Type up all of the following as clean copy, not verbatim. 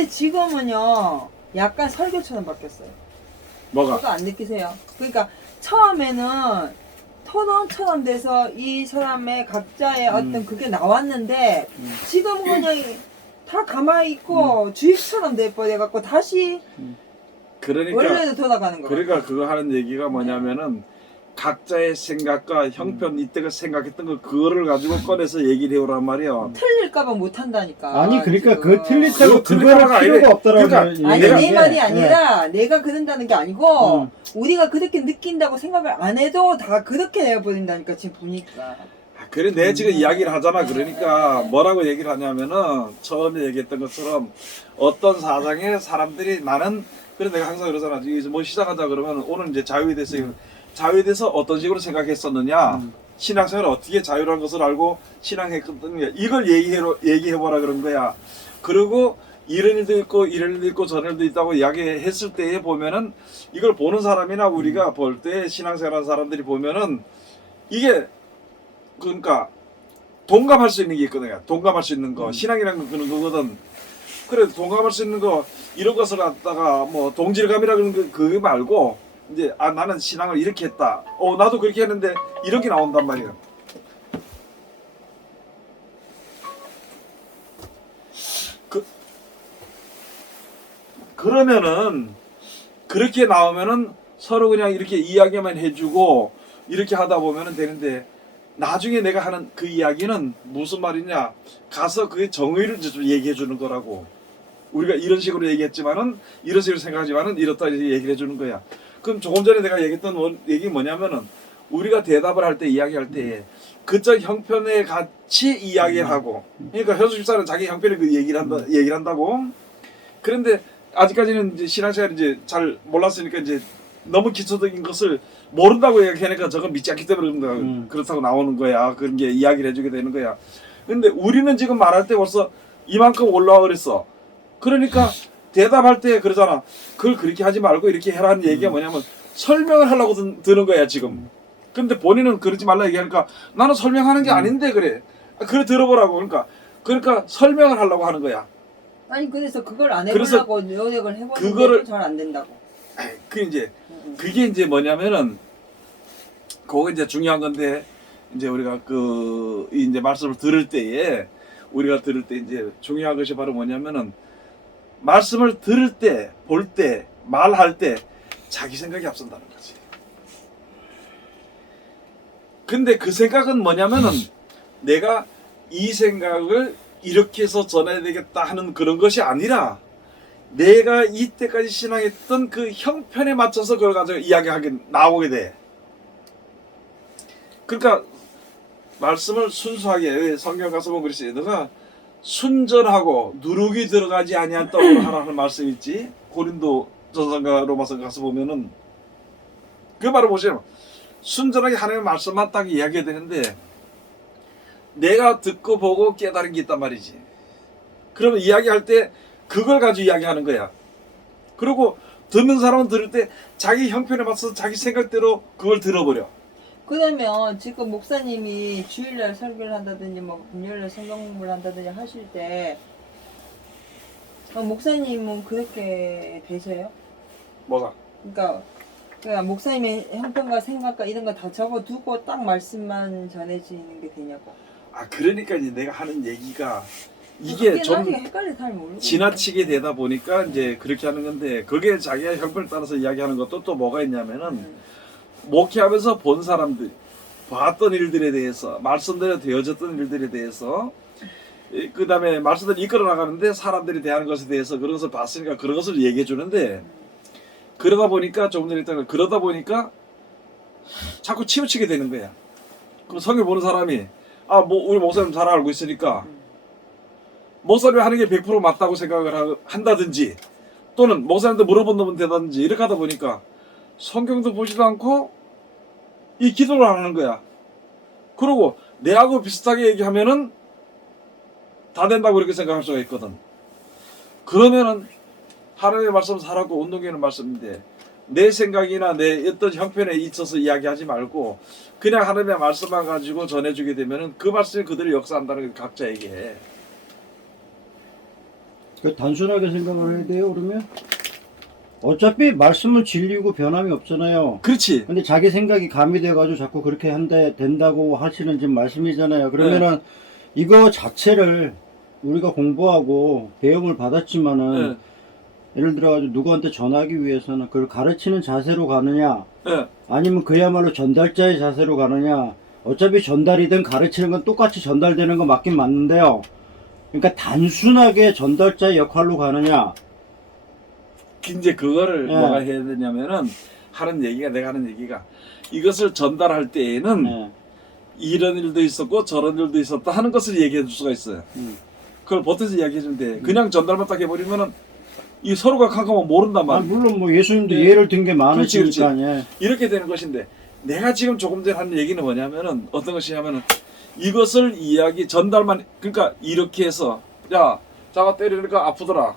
근데 지금은요 약간 설교처럼 바뀌었어요. 뭐가? 저도 안 느끼세요? 그러니까 처음에는 토론처럼 돼서 이 사람의 각자의 어떤 그게 나왔는데 지금 그냥 다 가만히 있고 주입처럼 돼버려갖고 다시 그러니까 원래로 돌아가는 거예요. 그러니까 그거 하는 얘기가 뭐냐면은 각자의 생각과 형편 이때가 생각했던 거 그거를 가지고 꺼내서 얘기를 해오란 말이야. 틀릴까봐 못한다니까. 아니 그러니까 지금. 그 틀렸다고 그거 그거를 틀리다가 필요가 아니래. 없더라고. 그러니까 아니 내가- 내 말이 예. 아니라 내가 그런다는 게 아니고 우리가 그렇게 느낀다고 생각을 안 해도 다 그렇게 내버린다니까 지금 보니까. 그래 내가 지금 이야기를 하잖아. 그러니까 뭐라고 얘기를 하냐면은 처음에 얘기했던 것처럼 어떤 사상에 사람들이 나는 그래 내가 항상 그러잖아. 이제 뭐 시작하자 그러면 오늘 이제 자유에 대해서 자유에 대해서 어떤 식으로 생각했었느냐, 신앙생활을 어떻게 자유라는 것을 알고 신앙했었느냐 이걸 얘기해보라 그런 거야. 그리고 이런 일도 있고 이런 일도 있고 저런 일도 있다고 이야기했을 때에 보면은 이걸 보는 사람이나 우리가 볼 때 신앙생활하는 사람들이 보면은 이게 그러니까 동감할 수 있는 게 있거든요. 동감할 수 있는 거 신앙이라는 건 그런 거거든. 그래 동감할 수 있는 거 이런 것을 갖다가 뭐 동질감이라 그런 거 그거 말고 이제 아 나는 신앙을 이렇게 했다. 나도 그렇게 했는데 이렇게 나온단 말이야. 그러면은 그렇게 나오면은 서로 그냥 이렇게 이야기만 해주고 이렇게 하다 보면은 되는데 나중에 내가 하는 그 이야기는 무슨 말이냐 가서 그의 정의를 좀 얘기해 주는 거라고. 우리가 이런 식으로 얘기했지만은 이런 식으로 생각하지만은 이렇다 이렇게 얘기를 해주는 거야. 그럼 조금 전에 내가 얘기했던 얘기 뭐냐면은 우리가 대답을 할 때 이야기할 때 그쪽 형편에 같이 이야기를 하고 그러니까 현수 집사는 자기 형편에 그 얘기를 한다고. 그런데 아직까지는 이제 신앙생활 이제 잘 몰랐으니까 이제 너무 기초적인 것을 모른다고 얘기하니까 저건 믿지 않기 때문에 그렇다고 나오는 거야. 그런 게 이야기를 해주게 되는 거야. 근데 우리는 지금 말할 때 벌써 이만큼 올라와 그랬어. 그러니까 대답할 때 그러잖아. 그걸 그렇게 하지 말고 이렇게 해라는 얘기가 뭐냐면 설명을 하려고 드는 거야 지금. 근데 본인은 그러지 말라 얘기하니까 나는 설명하는 게 아닌데 그래. 그래 들어보라고. 그러니까 설명을 하려고 하는 거야. 아니 그래서 그걸 안 그래서 해보려고 노력을 해보는데 그거를- 잘 안 된다고. 그게 이제 뭐냐면은 그거 이제 중요한 건데 이제 우리가 이제 말씀을 들을 때에 우리가 들을 때 이제 중요한 것이 바로 뭐냐면은 말씀을 들을 때, 볼 때, 말할 때 자기 생각이 앞선다는 거지. 근데 그 생각은 뭐냐면은 내가 이 생각을 이렇게 해서 전해야 되겠다 하는 그런 것이 아니라 내가 이때까지 신앙했던 그 형편에 맞춰서 그걸 가지고 이야기하게 나오게 돼. 그러니까 말씀을 순수하게 왜 성경 가서 보면 그랬어요. 너가 순전하고 누룩이 들어가지 아니한 떡으로 하라 하는 말씀 있지. 고린도 전서가 로마서 가서 보면은 그 말을 보시면 순전하게 하나님의 말씀만 딱 이야기해야 되는데 내가 듣고 보고 깨달은 게 있단 말이지. 그러면 이야기할 때 그걸 가지고 이야기하는 거야. 그리고 듣는 사람은 들을 때 자기 형편에 맞춰서 자기 생각대로 그걸 들어버려. 그러면 지금 목사님이 주일날 설교를 한다든지 뭐 금요일날 성경 공부를 한다든지 하실 때 목사님은 그렇게 되세요? 뭐가? 그러니까 목사님의 형편과 생각과 이런 거 다 적어두고 딱 말씀만 전해지는 게 되냐고. 그러니까 이제 내가 하는 얘기가 이게 그게 좀 나중에 헷갈려 잘 모르고. 지나치게 되다 보니까 이제 그렇게 하는 건데 그게 자기의 형편에 따라서 이야기하는 것도 또 뭐가 있냐면은 목회하면서 본 사람들 봤던 일들에 대해서 말씀대로 되어졌던 일들에 대해서 그 다음에 말씀대로 이끌어 나가는데 사람들이 대하는 것에 대해서 그런 것을 봤으니까 그런 것을 얘기해 주는데 그러다 보니까 조금 전에 했던 그러다 보니까 자꾸 치우치게 되는 거야. 그럼 성경 보는 사람이 우리 목사님 잘 알고 있으니까 목사님이 하는 게 100% 맞다고 생각을 한다든지 또는 목사님한테 물어본 놈은 되다든지 이렇게 하다 보니까 성경도 보지도 않고 이 기도를 안 하는 거야. 그리고 내하고 비슷하게 얘기하면은 다 된다고 그렇게 생각할 수가 있거든. 그러면은 하나님의 말씀 살았고 운동되는 말씀인데 내 생각이나 내 어떤 형편에 있어서 이야기하지 말고 그냥 하나님의 말씀만 가지고 전해주게 되면은 그 말씀이 그대로 역사한다는 게 각자에게 해. 그 단순하게 생각을 해야 돼요. 그러면 어차피 말씀은 진리고 변함이 없잖아요. 그렇지. 근데 자기 생각이 가미돼가지고 자꾸 그렇게 된다고 하시는 지금 말씀이잖아요. 그러면은 이거 자체를 우리가 공부하고 배움을 받았지만은 네. 예를 들어가지고 누구한테 전하기 위해서는 그걸 가르치는 자세로 가느냐, 네. 아니면 그야말로 전달자의 자세로 가느냐. 어차피 전달이든 가르치는 건 똑같이 전달되는 거 맞긴 맞는데요. 그러니까 단순하게 전달자의 역할로 가느냐. 이제 그거를 네. 뭐가 해야 되냐면은 내가 하는 얘기가 이것을 전달할 때에는 네. 이런 일도 있었고 저런 일도 있었다 하는 것을 얘기해 줄 수가 있어요. 그걸 보태서 이야기해 주는데 그냥 전달만 딱 해버리면은 이 서로가 깜깜하면 모른단 아, 말이야. 물론 뭐 예수님도 네. 예를 든 게 그렇지, 많으시니까. 예. 이렇게 되는 것인데 내가 지금 조금 전에 하는 얘기는 뭐냐면은 어떤 것이냐면은 이것을 전달만 그러니까 이렇게 해서 야 자가 때리니까 아프더라.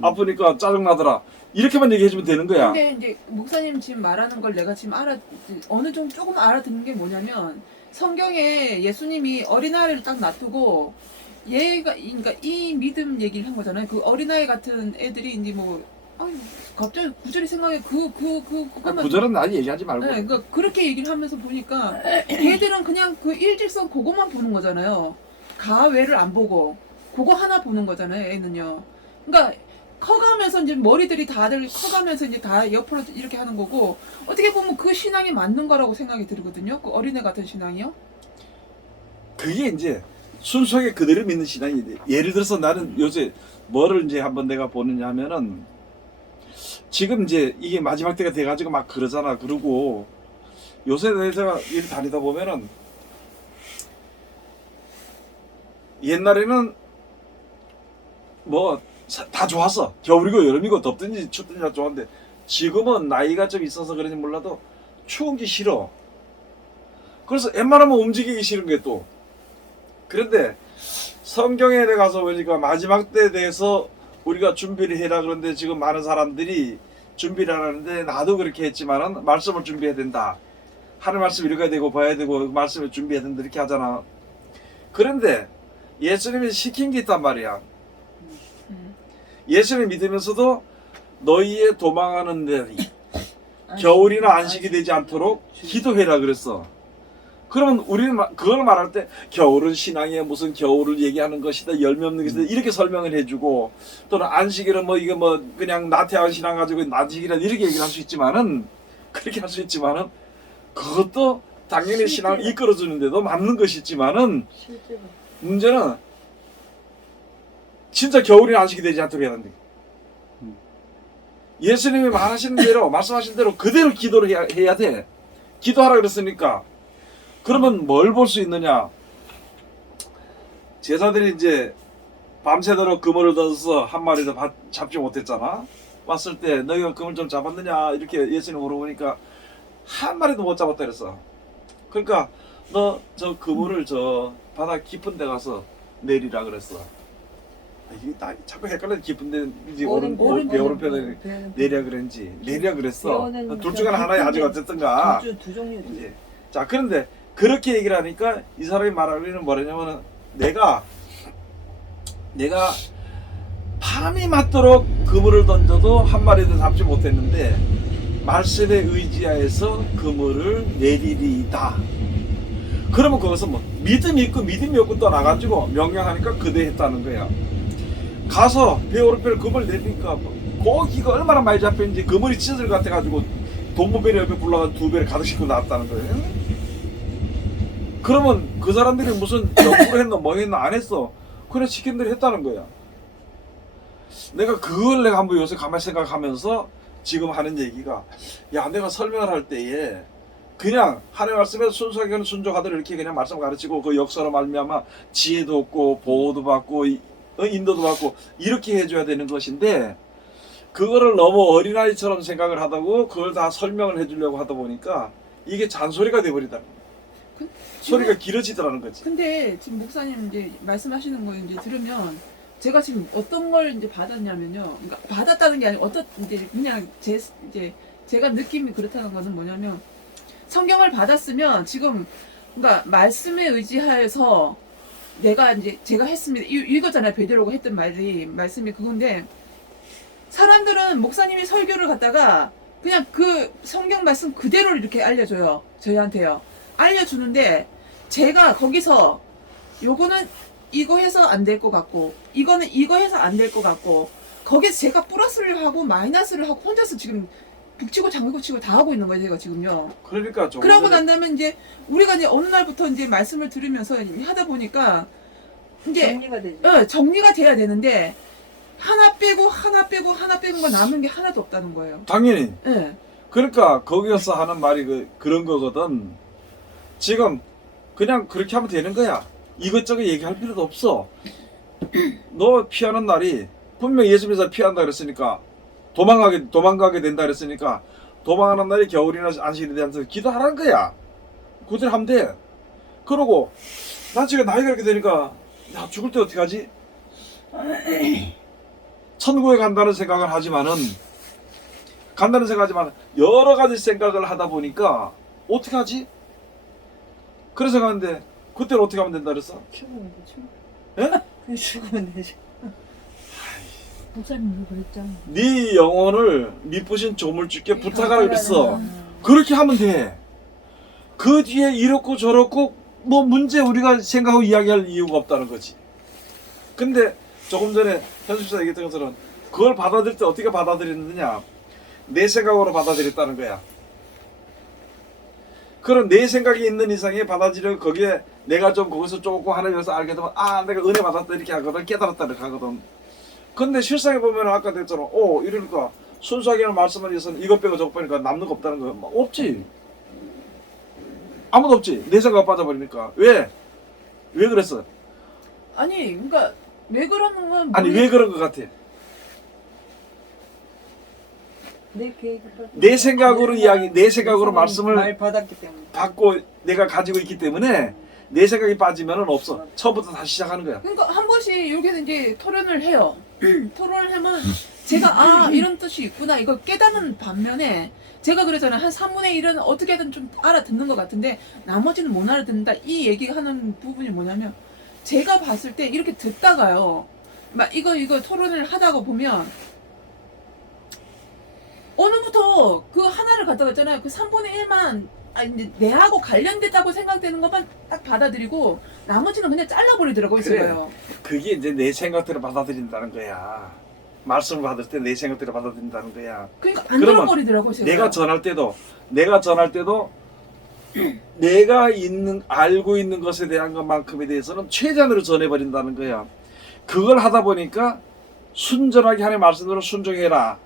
아프니까 짜증나더라. 이렇게만 얘기해 주면 되는 거야. 근데 이제 목사님 지금 말하는 걸 내가 지금 어느 정도 조금 알아듣는 게 뭐냐면 성경에 예수님이 어린아이를 딱 놔두고 그러니까 이 믿음 얘기를 한 거잖아요. 그 어린아이 같은 애들이 이제 뭐 아니 갑자기 구절이 생각해 그것만 구절은 난 얘기하지 말고. 네, 그러니까 그렇게 얘기를 하면서 보니까 걔들은 그냥 그 일직선 그것만 보는 거잖아요. 가외를 안 보고 그거 하나 보는 거잖아요. 애는요. 그러니까 커가면서 이제 머리들이 다들 커가면서 이제 다 옆으로 이렇게 하는 거고 어떻게 보면 그 신앙이 맞는 거라고 생각이 들거든요. 그 어린애 같은 신앙이요. 그게 이제 순수하게 그대로 믿는 신앙이 돼. 예를 들어서 나는 요새 뭐를 이제 한번 내가 보느냐 하면은 지금 이제 이게 마지막 때가 돼가지고 막 그러잖아. 그러고 요새 내가 일 다니다 보면은 옛날에는 뭐 다 좋았어. 겨울이고 여름이고 덥든지 춥든지 다 좋았는데 지금은 나이가 좀 있어서 그런지 몰라도 추운 게 싫어. 그래서 웬만하면 움직이기 싫은 게 또. 그런데 성경에 가서 보니까 마지막 때에 대해서 우리가 준비를 해라 그런데 지금 많은 사람들이 준비를 하는데 나도 그렇게 했지만은 말씀을 준비해야 된다. 하늘 말씀 읽어야 되고 봐야 되고 말씀을 준비해야 된다 이렇게 하잖아. 그런데 예수님이 시킨 게 있단 말이야. 예수님 믿으면서도 너희의 도망하는 데이 겨울이나 안식이 되지 않도록 기도해라 그랬어. 그러면 우리는 그걸 말할 때 겨울은 신앙의 무슨 겨울을 얘기하는 것이다 열매 없는 것이다 이렇게 설명을 해주고 또는 안식일은 뭐 이게 뭐 그냥 나태한 신앙 가지고 안식이라 이렇게 얘기를 할 수 있지만은 그렇게 할 수 있지만은 그것도 당연히 신앙을 이끌어주는데도 맞는 것이지만은 실제로. 문제는 진짜 겨울이 안식이 되지 않도록 해야 한다. 예수님이 말하시는 대로 말씀하신 대로 그대로 기도를 해야 돼. 기도하라 그랬으니까. 그러면 뭘 볼 수 있느냐? 제자들이 이제 밤새도록 그물을 던져서 한 마리도 잡지 못했잖아. 왔을 때 너희가 그물 좀 잡았느냐 이렇게 예수님 물어보니까 한 마리도 못 잡았다 그랬어. 그러니까 너 저 그물을 저 바다 깊은 데 가서 내리라 그랬어. 이게 나 자꾸 헷갈려. 깊은데 이제 오른편에 내려 그랬지. 내려 그랬어. 둘 중에 하나야 아직 어쨌든가. 두 종류. 이제 자 그런데 그렇게 얘기를 하니까 이 사람이 말하기는 뭐냐면은 내가 밤이 맞도록 그물을 던져도 한 마리도 잡지 못했는데 말씀에 의지하여서 그물을 내리리이다. 그러면 거기서 뭐 믿음이 있고 믿음이 없고 또 나가지고 명령하니까 그대 했다는 거야. 가서 배 오른편에 그물 내리니까 고기가 얼마나 많이 잡혔는지 그물이 치질 같아가지고 동무배를 옆에 불러가지고 두 배를 가득 싣고 나왔다는 거예요. 그러면 그 사람들이 무슨 역부를 했나 뭐 했나 안 했어. 그래 시킨 대로 했다는 거야. 내가 그걸 내가 한번 요새 가만히 생각하면서 지금 하는 얘기가 야 내가 설명을 할 때에 그냥 하나님 말씀에 순수하게 순종하도록 이렇게 그냥 말씀 가르치고 그 역사로 말미암아 지혜도 얻고 보호도 받고 인도도 받고 이렇게 해줘야 되는 것인데 그거를 너무 어린아이처럼 생각을 하다고 그걸 다 설명을 해주려고 하다 보니까 이게 잔소리가 돼버리다는 거야. 소리가 길어지더라는 거지. 근데 지금 목사님 이제 말씀하시는 거 이제 들으면 제가 지금 어떤 걸 이제 받았냐면요. 그러니까 받았다는 게 아니고 이제 그냥 제가 느낌이 그렇다는 거는 뭐냐면 성경을 받았으면 지금 그러니까 말씀에 의지하여서 내가 이제 제가 했습니다. 이거잖아요. 베드로가 했던 말씀이 그건데 사람들은 목사님이 설교를 갖다가 그냥 그 성경 말씀 그대로 이렇게 알려줘요. 저희한테요. 알려주는데 제가 거기서 요거는 이거 해서 안 될 것 같고 이거는 이거 해서 안 될 것 같고 거기서 제가 플러스를 하고 마이너스를 하고 혼자서 지금 북치고 장구고 치고 다 하고 있는 거예요. 제가 지금요. 그러니까 조금 그러고 전에 난 다음에 이제 우리가 이제 어느 날부터 이제 말씀을 들으면서 하다 보니까 이제 정리가 되지. 정리가 돼야 되는데 하나 빼고 하나 빼고 하나 빼고 거 남은 게 하나도 없다는 거예요. 당연히 예. 그러니까 거기서 하는 말이 그런 거거든. 지금 그냥 그렇게 하면 되는 거야. 이것저것 얘기할 필요도 없어. 너 피하는 날이 분명 예수님께서 피한다 그랬으니까 도망가게 된다 그랬으니까 도망하는 날이 겨울이나 안식일에 대해서 기도하라는 거야. 그대로 하면 돼. 그러고 난 지금 나이가 이렇게 되니까 야 죽을 때 어떻게 하지? 천국에 간다는 생각을 하지만은 여러 가지 생각을 하다 보니까 어떻게 하지? 그래서 생각하는데 그때는 어떻게 하면 된다 그랬어? 죽으면 되지. 예? 그냥 죽으면 되지. 목사님도 그랬잖아. 네 영혼을 미쁘신 조물주께 부탁하라 그랬어. 그렇게 하면 돼. 그 뒤에 이렇고 저렇고 뭐 문제 우리가 생각하고 이야기할 이유가 없다는 거지. 근데 조금 전에 현수씨가 얘기했던 것처럼 그걸 받아들일 때 어떻게 받아들였느냐, 내 생각으로 받아들였다는 거야. 그런 내 생각이 있는 이상에 받아들여 거기에 내가 좀 거기서 조금 하나님에서 알게 되면 아 내가 은혜 받았다 이렇게 하거든, 깨달았다 이렇게 하거든. 근데 실상에 보면 아까 됐잖아. 이러니까 순수하게 하는 말씀을 위해서는 이것 빼고 저것 빼니까 남는 거 없다는 거야. 없지. 아무도 없지. 내 생각 빠져버리니까. 왜 그랬어? 아니 그러니까 왜 그러는 건 아니 왜 그런 것 같아? 내 생각으로 내 생각으로 말씀을 말 받았기 때문에. 받고 내가 가지고 있기 때문에 내 생각이 빠지면은 없어. 처음부터 다시 시작하는 거야. 그러니까 한 번씩 이렇게 이제 토론을 해요. 토론을 하면 제가 이런 뜻이 있구나 이걸 깨닫는 반면에 제가 그러잖아요. 한 3분의 1은 어떻게든 좀 알아듣는 것 같은데 나머지는 못 알아듣는다. 이 얘기하는 부분이 뭐냐면 제가 봤을 때 이렇게 듣다가요. 막 이거 토론을 하다가 보면 어느부터 그 하나를 갖다가 있잖아요. 그 3분의 1만 이제 내하고 관련됐다고 생각되는 것만 딱 받아들이고 나머지는 그냥 잘라버리더라고요. 그래. 제가요. 그게 이제 내 생각대로 받아들인다는 거야. 말씀을 받을 때 내 생각대로 받아들인다는 거야. 그러니까 안 그러면 들어버리더라고요. 제가. 내가 전할 때도 내가 알고 있는 것에 대한 것만큼에 대해서는 최대한으로 전해버린다는 거야. 그걸 하다 보니까 순전하게 하나님의 말씀대로 순종해라.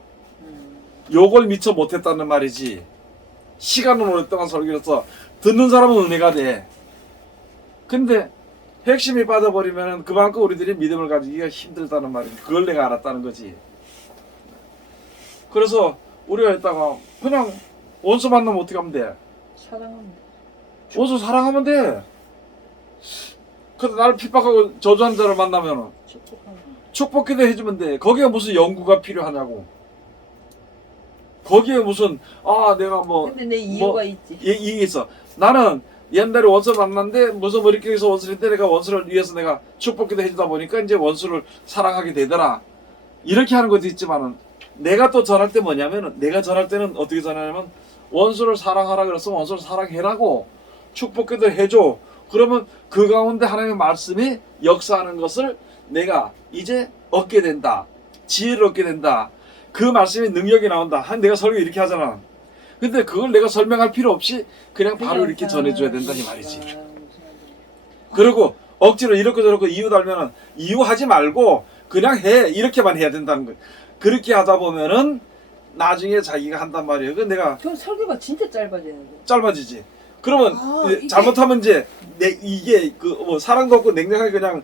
요걸 미처 못했다는 말이지. 시간은 오랫동안 설교해서 듣는 사람은 은혜가 돼. 근데 핵심이 빠져버리면 그만큼 우리들이 믿음을 가지기가 힘들다는 말이지. 그걸 내가 알았다는 거지. 그래서 우리가 했다가 그냥 원수 만나면 어떻게 하면 돼? 사랑하면 돼. 원수 사랑하면 돼. 근데 나를 핍박하고 저주하는 자를 만나면 축복하면 돼. 축복기도 해주면 돼. 거기에 무슨 연구가 필요하냐고. 거기에 무슨 내가 근데 내 이유가 있지. 이게 있어. 나는 옛날에 원수 만났는데 무슨 머리끼리서 원수를 했는데 내가 원수를 위해서 내가 축복기도 해주다 보니까 이제 원수를 사랑하게 되더라. 이렇게 하는 것도 있지만은 내가 또 전할 때 뭐냐면은 내가 전할 때는 어떻게 전하냐면 원수를 사랑하라 그래서 원수를 사랑해라고 축복기도 해줘. 그러면 그 가운데 하나님의 말씀이 역사하는 것을 내가 이제 얻게 된다. 지혜를 얻게 된다. 그 말씀이 능력이 나온다. 내가 설교 이렇게 하잖아. 근데 그걸 내가 설명할 필요 없이 그냥 바로 이렇게 전해줘야 된다는 말이지. 그리고 억지로 이렇게 저렇게 이유 달면은 이유하지 말고 그냥 해. 이렇게만 해야 된다는 거예요. 그렇게 하다 보면은 나중에 자기가 한단 말이에요. 그 내가 그럼 설교가 진짜 짧아지는데. 짧아지지. 그러면 이게- 잘못하면 이제 이게 사랑도 없고 냉정하게 그냥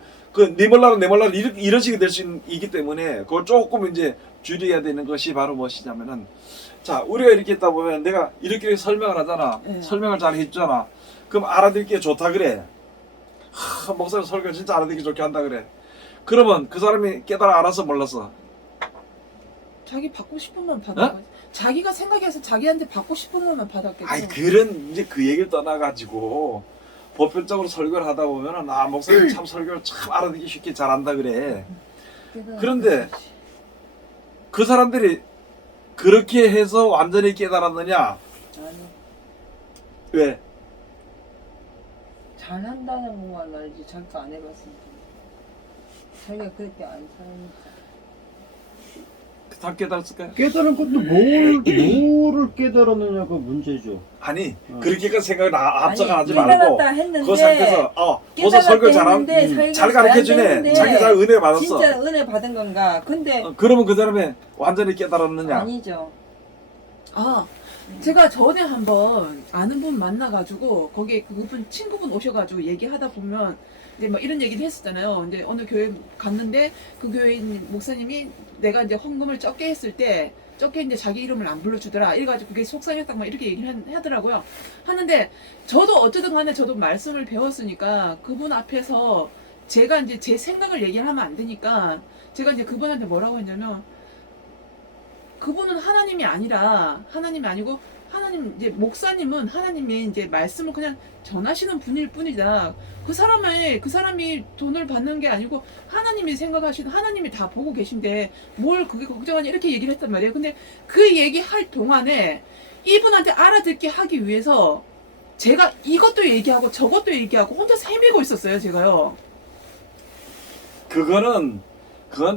내 말라로 이런 식이 될 수 있기 때문에 그걸 조금 이제 줄여야 되는 것이 바로 무엇이냐면은 자 우리가 이렇게 있다 보면 내가 이렇게 설명을 하잖아. 네. 설명을 잘 해주잖아. 그럼 알아듣기에 좋다 그래. 목사님 설교 진짜 알아듣기 좋게 한다 그래. 그러면 그 사람이 깨달아 알아서 몰랐어. 자기 받고 싶은 만 받는 어? 거지. 자기가 생각해서 자기한테 받고 싶은 것만 받았겠죠. 아이 그런 이제 그 얘기를 떠나가지고 보편적으로 설교를 하다 보면은 아 목사님 참 설교를 참 알아듣기 쉽게 잘한다 그래. 그런데 그 사람들이 그렇게 해서 완전히 깨달았느냐? 아니, 왜? 잘한다는 것만 알지 자기가 안 해봤으니까. 자기가 그렇게 안 살니까. 다 깨달았을까요? 깨달은 것도 뭐를 깨달았느냐가 문제죠. 아니 그렇게까지 생각을 앞서가 하지 깨달았다 말고 했는데 그 상태에서 벌써 설교 잘 가르쳐주네. 자기 잘 은혜 받았어. 진짜 은혜 받은 건가? 근데 그러면 그 사람이 완전히 깨달았느냐? 아니죠. 아, 제가 전에 한번 아는 분 만나가지고 거기에 그분 친구분 오셔가지고 얘기하다 보면 이제 막 이런 얘기를 했었잖아요. 근데 어느 교회 갔는데 그 교회 목사님이 내가 이제 헌금을 적게 했을 때 적게 이제 자기 이름을 안 불러주더라. 이래가지고 그게 속상했다고 막 이렇게 얘기를 하더라고요. 하는데 저도 어쨌든 간에 저도 말씀을 배웠으니까 그분 앞에서 제가 이제 제 생각을 얘기를 하면 안 되니까 제가 이제 그분한테 뭐라고 했냐면 그분은 하나님이 아니고 하나님 이제 목사님은 하나님이 이제 말씀을 그냥 전하시는 분일 뿐이다. 그 사람이 돈을 받는 게 아니고 하나님이 생각하시는 하나님이 다 보고 계신데 뭘 그게 걱정하냐 이렇게 얘기를 했단 말이에요. 근데 그 얘기할 동안에 이분한테 알아듣게 하기 위해서 제가 이것도 얘기하고 저것도 얘기하고 혼자 헤매고 있었어요, 제가요. 그건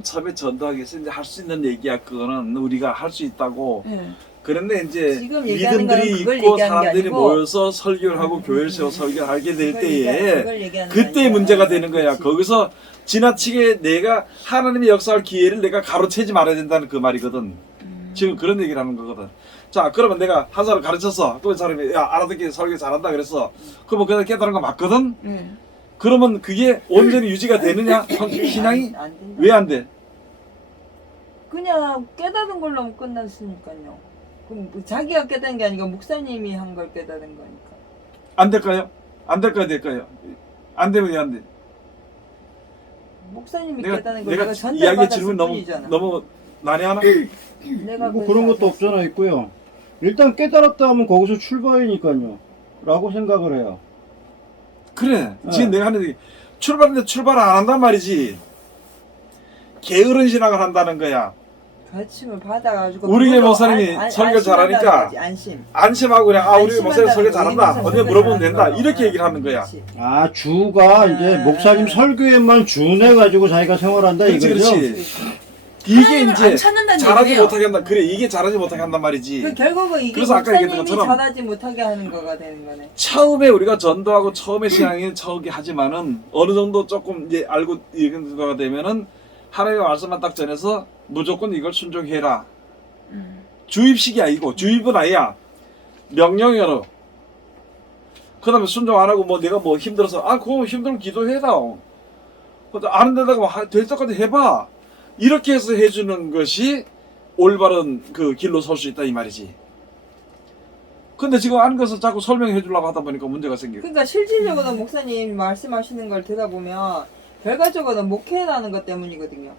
처음에 전도하기 위해서 이제 할 수 있는 얘기야. 그거는 우리가 할 수 있다고. 네. 그런데 이제 지금 얘기하는 믿음들이 거는 그걸 있고 얘기하는 게 사람들이 아니고 모여서 설교를 하고 교회를 세워 설교를 하게 될 때에 그걸 얘기하는 게 그때 아니라. 문제가 되는 거야. 그렇지. 거기서 지나치게 내가 하나님의 역사할 기회를 내가 가로채지 말아야 된다는 그 말이거든. 지금 그런 얘기를 하는 거거든. 자, 그러면 내가 한 사람 가르쳤어. 또 이 사람이 야 알아듣기 설교 잘한다 그랬어. 그러면 그냥 깨달은 거 맞거든. 네. 그러면 그게 온전히 유지가 되느냐? 신앙이 안 된다. 왜 안 돼? 그냥 깨달은 걸로 하면 끝났으니까요. 그럼 뭐 자기가 깨달은 게 아니고 목사님이 한 걸 깨달은 거니까. 안 될까요? 안 될까요? 될까요? 안 되면 왜 안 돼? 목사님이 내가 깨달은 걸 내가 내가 이야기 전달받았을 질문 뿐이잖아. 너무 난해하나? 내가 뭐 그런 것도 없잖아 있고요. 일단 깨달았다 하면 거기서 출발이니까요. 라고 생각을 해요. 그래. 네. 지금 내가 하는 얘기 출발인데 출발 안 한단 말이지. 게으른 신앙을 한다는 거야. 가르침을 받아가지고 우리 교회 그걸로 목사님이 설교 잘하니까 안심한다는 거지, 안심. 안심하고 그냥 아 우리 목사님 설교 안심한다는 잘한다. 거지. 언제 물어보면 된다. 잘하는 이렇게 거야. 얘기를 하는 거야. 그렇지. 아 주가 이제 목사님 설교에만 준해가지고 자기가 생활한다 그렇지, 이거죠? 그렇지. 이게 하나님을 안 이제 찾는다는 잘하지 얘기예요. 못하게 한다. 그래 이게 잘하지 못하게 한단 말이지. 그 결국은 이게 그래서 아까 얘기했던 목사님이 것처럼 잘하지 못하게 하는 거가 되는 거네. 처음에 우리가 전도하고 처음에 신앙이 처음에 하지만은 어느 정도 조금 이제 알고 이런 거가 되면은 하나님의 말씀만 딱 전해서 무조건 이걸 순종해라. 주입식이 아니고 주입은 아니야. 명령이로. 그 다음에 순종 안 하고 뭐 내가 뭐 힘들어서 그거 힘들면 기도해라. 안 된다고 될 때까지 해봐. 이렇게 해서 해주는 것이 올바른 그 길로 설 수 있다 이 말이지. 근데 지금 아는 것을 자꾸 설명해 주려고 하다 보니까 문제가 생기고. 그러니까 실질적으로 목사님 말씀하시는 걸 들어보면 결과적으로 목회라는 것 때문이거든요.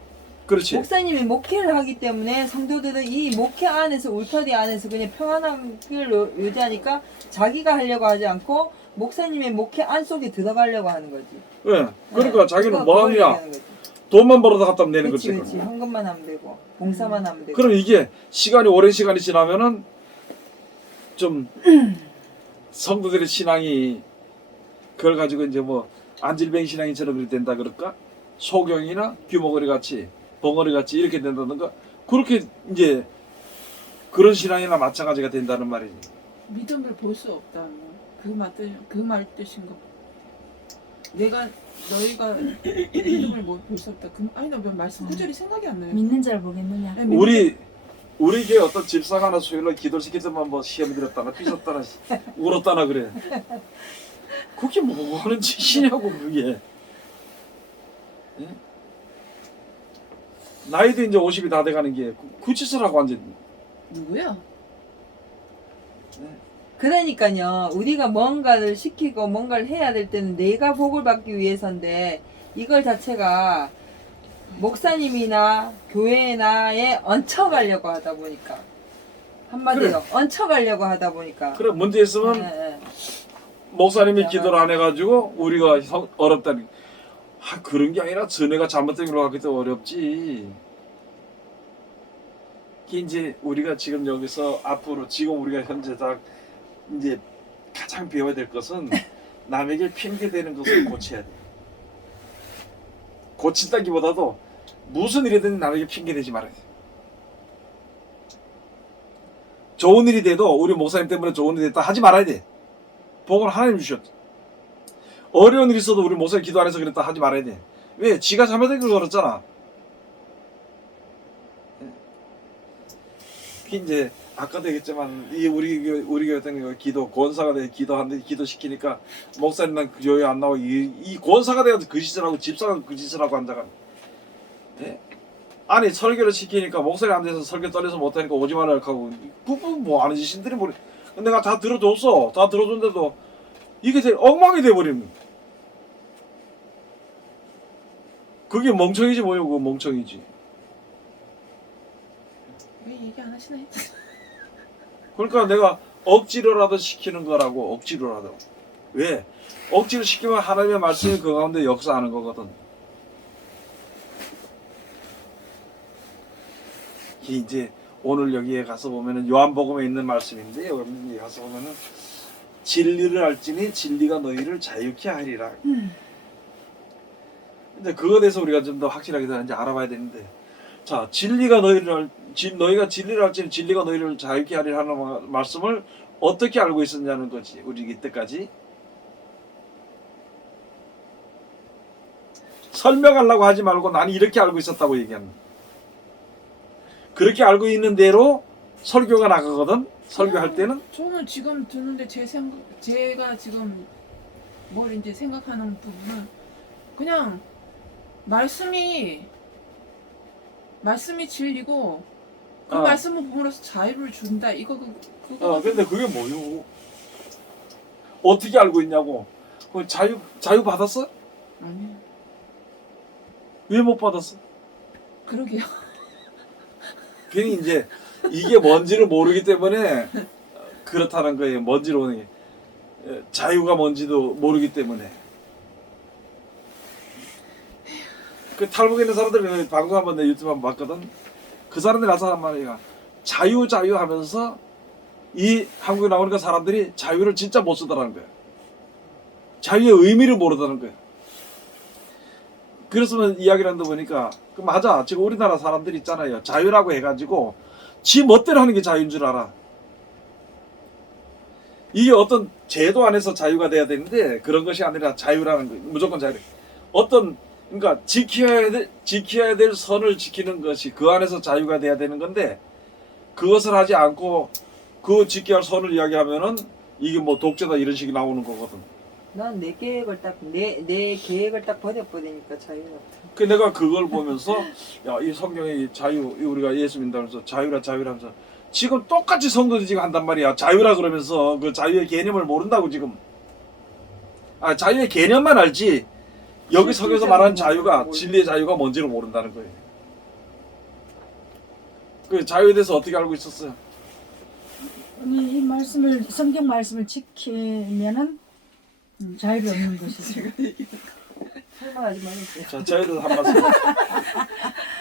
그렇지. 목사님이 목회를 하기 때문에 성도들은 이 목회 안에서 울타리 안에서 그냥 평안한 길로 유지하니까 자기가 하려고 하지 않고 목사님의 목회 안 속에 들어가려고 하는 거지. 예. 그러니까 네. 자기는 그거 뭐 그걸 하냐? 얘기하는 거지. 돈만 벌어다 갖다 내는 그렇지, 거지. 그렇지. 헌금만 하면 되고 봉사만 하면 되고. 그럼 이게 시간이 오랜 시간이 지나면은 좀 성도들의 신앙이 그걸 가지고 이제 뭐 안질뱅이 신앙이처럼 그렇게 된다 그럴까? 소경이나 규모거리 같이 벙어리 같이 이렇게 된다든가 그렇게 이제 그런 신앙이나 마찬가지가 된다는 말이지. 믿음을 볼 수 없다. 그 말 뜻인 거. 너희가 믿음을 볼 수 없다. 나 말씀 구절이 생각이 안 나요. 믿는 줄 모르겠느냐. 네, 믿는 우리 교회 어떤 집사가 하나 수요일날 기도를 시킬 때만 뭐 시험 들었다나 삐졌다나 울었다나 그래. 그게 뭐 하는 짓이냐고 그게. 예? 나이도 이제 50이 다 돼가는 게 그 짓을 하고 완전. 누구야? 그러니까요. 우리가 뭔가를 시키고 뭔가를 해야 될 때는 내가 복을 받기 위해서인데 이걸 자체가 목사님이나 교회나에 얹혀가려고 하다 보니까 한마디로 얹혀가려고 하다 보니까 그래 문제 있으면 예, 예. 목사님이 기도를 안 해가지고 우리가 어렵다니. 그런 게 아니라 전해가 잘못된 걸로 가기 때문에 어렵지. 이제 우리가 지금 여기서 앞으로 지금 우리가 현재 다 이제 가장 배워야 될 것은 남에게 핑계 대는 것을 고쳐야 돼. 고친다기보다도 무슨 일이든 남에게 핑계 대지 말아야 돼. 좋은 일이 돼도 우리 목사님 때문에 좋은 일이 됐다 하지 말아야 돼. 복은 하나님 주셨죠. 어려운 일이 있어도 우리 목사님 기도 안 해서 그랬다 하지 말아야 돼. 왜? 지가 잘못된 걸 걸었잖아. 이제 아까도 얘기했지만 이 우리 교회 같은 기도 권사가 돼 기도 시키니까 목사님은 교회 안 나오고 이 권사가 돼가지고 그 짓을 하고 집사가 그 짓을 하고 앉아가. 예? 아니 설교를 시키니까 목사님 안 돼서 설교 떨려서 못하니까 오지 말라 하고 뭐 하는 짓인들이 뭐래. 근데 내가 다 들어줬어. 다 들어줬는데도 이게 제일 엉망이 돼버리는. 그게 멍청이지 뭐요? 그거 멍청이지. 왜 얘기 안 하시네? 그러니까 내가 억지로라도 시키는 거라고. 억지로라도. 왜? 억지로 시키면 하나님의 말씀이 그 가운데 역사하는 거거든. 이제 오늘 여기에 가서 보면은 요한복음에 있는 말씀인데 여기 가서 보면은 진리를 알지니 진리가 너희를 자유케 하리라. 근데 그거에 대해서 우리가 좀 더 확실하게 이제 알아봐야 되는데, 자 진리가 너희가 진리를 알지니 진리가 너희를 자유케 하리라 하는 말씀을 어떻게 알고 있었냐는 거지. 우리 이때까지 설명하려고 하지 말고 나는 이렇게 알고 있었다고 얘기하는. 그렇게 알고 있는 대로 설교가 나가거든. 설교할 때는 저는 지금 듣는데 제가 지금 뭘 이제 생각하는 부분은 그냥 말씀이 진리고 그 말씀을 부분으로서 자유를 준다. 이거 그거. 근데 그게 뭐요? 어떻게 알고 있냐고. 그 자유 받았어? 아니요. 왜 못 받았어? 그러게요. 괜히 이제 이게 뭔지를 모르기 때문에 그렇다는 거예요. 뭔지를 모르는 게. 자유가 뭔지도 모르기 때문에. 그 탈북에 있는 사람들이 방금 한번 내 유튜브 한번 봤거든. 그 사람들이 나타난 말이야. 자유 하면서 이 한국에 나오니까 사람들이 자유를 진짜 못 쓰더라는 거야. 자유의 의미를 모르다는 거야. 그래서 이야기를 한다 보니까 그 맞아. 지금 우리나라 사람들 있잖아요. 자유라고 해가지고 지 멋대로 하는 게 자유인 줄 알아. 이게 어떤 제도 안에서 자유가 돼야 되는데 그런 것이 아니라 자유라는 거. 무조건 자유. 그러니까 지켜야 될 선을 지키는 것이 그 안에서 자유가 돼야 되는 건데 그것을 하지 않고 그 지켜야 할 선을 이야기하면은 이게 뭐 독재다 이런 식이 나오는 거거든. 난 내 계획을 내 계획을 딱 버려버리니까 자유가 없어. 그 내가 그걸 보면서 야, 이 성경의 자유, 우리가 예수 믿는다면서 자유라 하면서 지금 똑같이 성도들이 지금 한단 말이야. 자유라 그러면서 그 자유의 개념을 모른다고 지금. 자유의 개념만 알지. 여기 성경에서 말하는 자유가 진리의 자유가 뭔지를 모른다는 거예요. 그 자유에 대해서 어떻게 알고 있었어요? 이 말씀을 성경 말씀을 지키면은 자유를 얻는 것이죠. 설명하지 말았어요. 자, 자유에 대해서 한 말씀.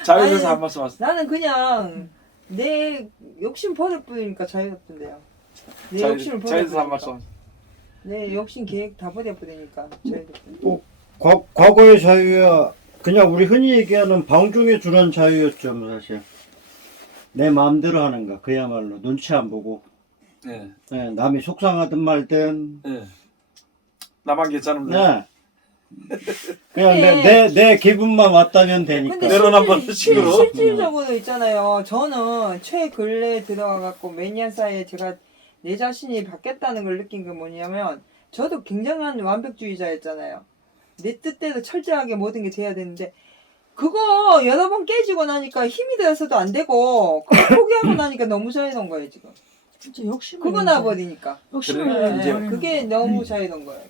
자유에 대해서 한 말씀 하세요. 나는 그냥 내 욕심 버려버리니까 자유가 없던데요. 내 욕심을 자유에 대해서 한 말씀 버려버리니까. 하세요. 내 욕심 계획 다 버려버리니까 자유가 없던데. 과거의 자유야 그냥 우리 흔히 얘기하는 방종에 준한 자유였죠. 사실 내 마음대로 하는 거. 그야말로 눈치 안 보고 네. 네, 남이 속상하든 말든 네. 나만 괜찮으면 돼. 네. 그냥 내 기분만 왔다면 되니까. 근데 내려놓은 식으로. 실질적으로 있잖아요. 저는 최근래 들어가갖고 몇 년 사이에 제가 내 자신이 바뀌었다는 걸 느낀 게 뭐냐면 저도 굉장한 완벽주의자였잖아요. 내 뜻대로 철저하게 모든 게 돼야 되는데 그거 여러 번 깨지고 나니까 힘이 들어서도 안 되고 그거 포기하고 나니까 너무 자유로운 거예요 지금. 진짜 욕심을 그거 나버리니까. 욕심을 그래, 이제 그게 너무 자유로운 거예요.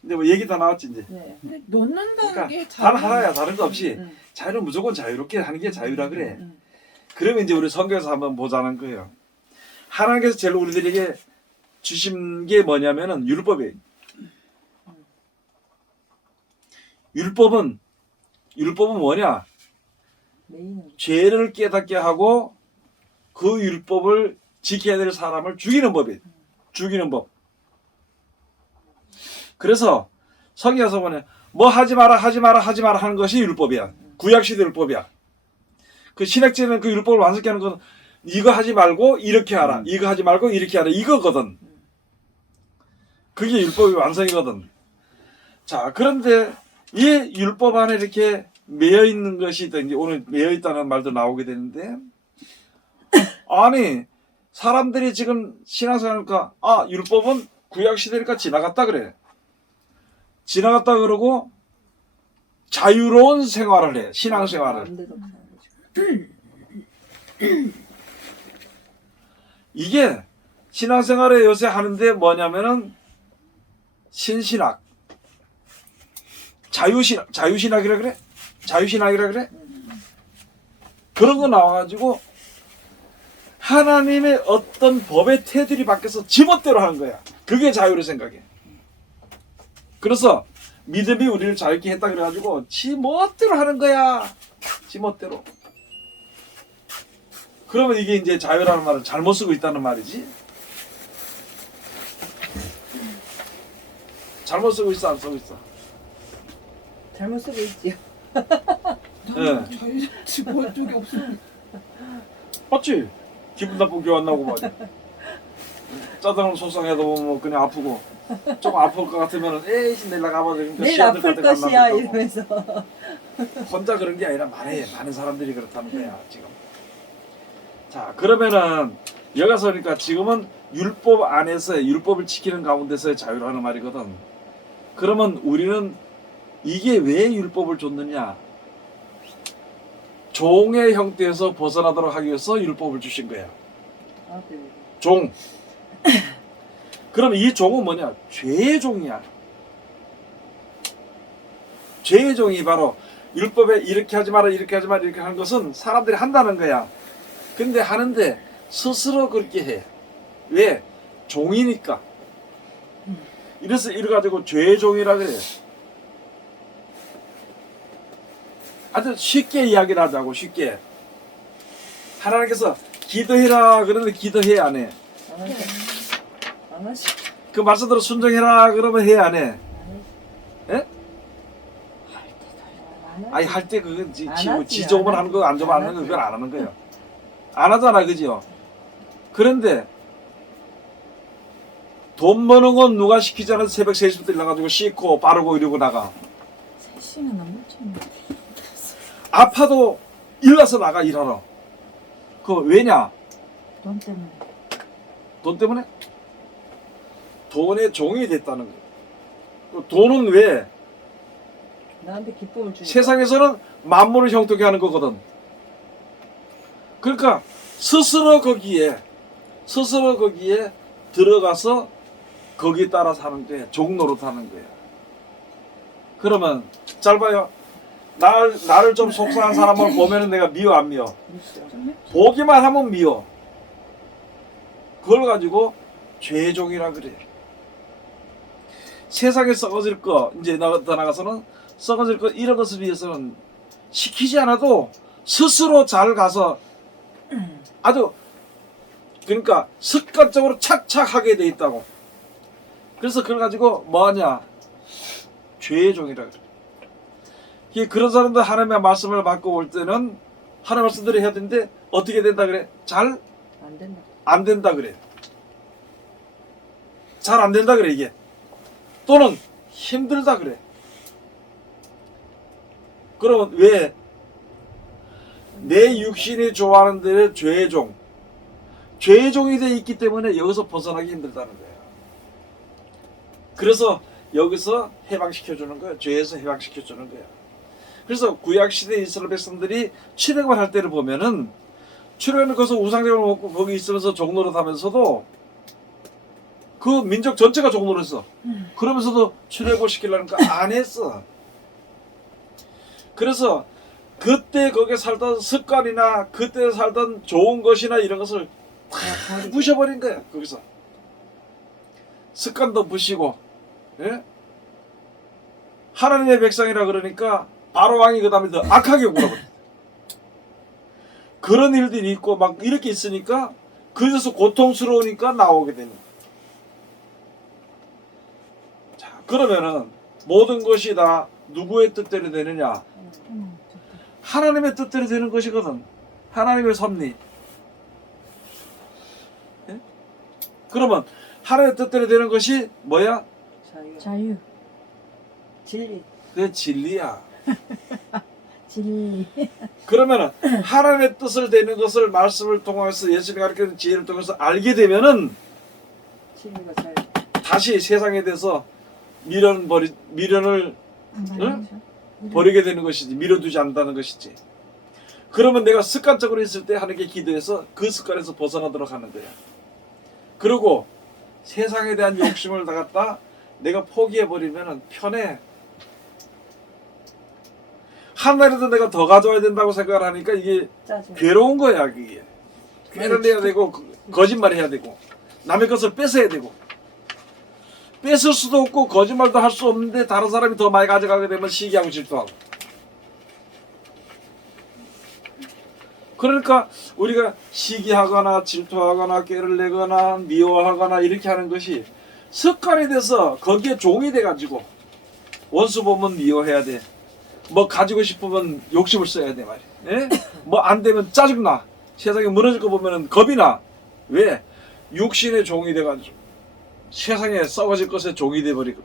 근데 뭐 얘기 다 나왔지 이제. 네. 근데 놓는다는 그러니까 게 단 하나야. 다른 거 없이 음. 자유는 무조건 자유롭게 하는 게 자유라 그래. 음. 그러면 이제 우리 성경에서 한번 보자는 거예요. 하나님께서 제일 우리들에게 주신 게 뭐냐면은 율법이에요. 율법은 뭐냐? 메인은 죄를 깨닫게 하고 그 율법을 지켜야 될 사람을 죽이는 법이에요. 죽이는 법. 그래서 성경에서 보면 뭐 하지 마라 하는 것이 율법이야. 구약시대 율법이야. 그 신약제는 그 율법을 완성케 하는 건 이거 하지 말고 이렇게 하라. 이거 하지 말고 이렇게 하라. 이거거든. 그게 율법의 완성이거든. 자, 그런데 이 율법 안에 이렇게 매여 있는 것이 이제 오늘 매여 있다는 말도 나오게 되는데, 아니 사람들이 지금 신앙생활하니까 율법은 구약 시대니까 지나갔다 그래. 지나갔다 그러고 자유로운 생활을 해. 신앙생활을. 마음대로 사는 거죠. 이게 신앙생활에 요새 하는데 뭐냐면은 신신학, 자유신학이라 그래? 자유신학이라 그래? 그런 거 나와가지고 하나님의 어떤 법의 테두리 밖에서 지멋대로 하는 거야. 그게 자유를 생각해. 그래서 믿음이 우리를 자유케 했다 그래가지고 지멋대로 하는 거야. 지멋대로. 그러면 이게 이제 자유라는 말을 잘못 쓰고 있다는 말이지. 잘못 쓰고 있어, 안 쓰고 있어? 잘못 쓰고 있지요. 예. 자유자치 뭐 쪽이 없으면 맞지? 기분 나쁜 교환 나고 말이야. 짜장을 소상해도 뭐 그냥 아프고 조금 아플 것 같으면은 에이씨 내일 나가봐. 그러니까 내일 시험들 아플 갈 때가 안 것이야 나간다고. 이러면서. 혼자 그런 게 아니라 많은 사람들이 그렇다는 거야 지금. 자, 그러면은 여기 가서 그러니까 지금은 율법 안에서의 율법을 지키는 가운데서의 자유라는 말이거든. 그러면 우리는 이게 왜 율법을 줬느냐? 종의 형태에서 벗어나도록 하기 위해서 율법을 주신 거야. 네. 종. 그럼 이 종은 뭐냐? 죄의 종이야. 죄의 종이 바로 율법에 이렇게 하지 마라, 이렇게 하지 마라, 이렇게 하는 것은 사람들이 한다는 거야. 근데 하는데 스스로 그렇게 해. 왜? 종이니까. 이래가지고 죄의 종이라 그래. 아주 쉽게 이야기를 하자고, 쉽게. 하나님께서 기도해라 그러는데 기도해, 안 해? 안 하죠. 안 하죠. 그 말씀대로 순종해라 그러면 해, 안 해? 예? 안 하죠. 아니, 할 때 그건 안 하지, 지 좋으면 안 하는 거, 안 좋으면 안 안 하는 거, 하지. 그건 안 하는 거예요. 안 하잖아, 그죠? 그런데 돈 버는 건 누가 시키잖아. 새벽 3시부터 일어나가지고 씻고 바르고 이러고 나가. 3시는 넘었지. 아파도 일어나서 나가 일하러. 그 왜냐? 돈 때문에. 돈 때문에? 돈의 종이 됐다는 거예요. 그 돈은 왜? 나한테 기쁨을 주니까. 세상에서는 만물을 형통케 하는 거거든. 그러니까 스스로 거기에 들어가서 거기에 따라 사는 거야. 종노릇 하는 거야. 그러면 짧아요. 나를 좀 속상한 사람을 보면은 내가 미워 안 미워? 보기만 하면 미워. 그걸 가지고 죄종이라 그래. 세상에 썩어질 거 이제 나가서는 썩어질 거 이런 것을 위해서는 시키지 않아도 스스로 잘 가서 아주 그러니까 습관적으로 착착하게 돼 있다고. 그래서 그걸 가지고 뭐하냐? 죄의 종이라 그래. 그런 사람들 하나님의 말씀을 받고 올 때는 하나님의 말씀대로 해야 되는데 어떻게 된다 그래? 잘 안 된다. 안 된다 그래. 잘 안 된다 그래 이게. 또는 힘들다 그래. 그러면 왜? 내 육신이 좋아하는 데를 죄의 종. 죄의 종이 돼 있기 때문에 여기서 벗어나기 힘들다는 거예요. 그래서 여기서 해방시켜주는 거예요. 죄에서 해방시켜주는 거예요. 그래서 구약시대 이스라엘 백성들이 출애굽을 할 때를 보면은 출애굽은 거기서 우상제물 먹고 거기 있으면서 종노릇 하면서도 그 민족 전체가 종노릇 했어. 그러면서도 출애굽 시키려는 거 안 했어. 그래서 그때 거기에 살던 습관이나 그때 살던 좋은 것이나 이런 것을 다 부셔버린 거야. 거기서 습관도 부시고, 예? 하나님의 백성이라 그러니까 바로 왕이 그 다음에 더 악하게 굴어버려. 그런 일들이 있고 막 이렇게 있으니까 그래서 고통스러우니까 나오게 되는 거예요. 자, 그러면은 모든 것이 다 누구의 뜻대로 되느냐? 하나님의 뜻대로 되는 것이거든. 하나님의 섭리. 예? 그러면 하나님의 뜻대로 되는 것이 뭐야? 자유. 자유, 진리. 그게 진리야. 진리. 그러면은 하나님의 뜻을 되는 것을 말씀을 통해서 예수님이 가르치는 지혜를 통해서 알게 되면은 진리가 자유. 다시 세상에 대해서 미련을 버리게 되는 것이지, 밀어두지 않는다는 것이지. 그러면 내가 습관적으로 있을 때 하나님께 기도해서 그 습관에서 벗어나도록 하는 거야. 그리고 세상에 대한 욕심을 다 갖다 내가 포기해버리면 편해. 하나라도 내가 더 가져와야 된다고 생각을 하니까 이게 짜증. 괴로운 거야. 그게 꾀를 내야 되고 거짓말 해야 되고 남의 것을 뺏어야 되고, 뺏을 수도 없고 거짓말도 할 수 없는데 다른 사람이 더 많이 가져가게 되면 시기하고 질투하고. 그러니까 우리가 시기하거나 질투하거나 꾀를 내거나 미워하거나 이렇게 하는 것이 습관이 돼서 거기에 종이 돼가지고, 원수 보면 미워해야 돼. 뭐 가지고 싶으면 욕심을 써야 돼 말이야. 예? 뭐 안 되면 짜증나. 세상에 무너질 거 보면 겁이 나. 왜? 육신의 종이 돼가지고 세상에 썩어질 것에 종이 돼버리고.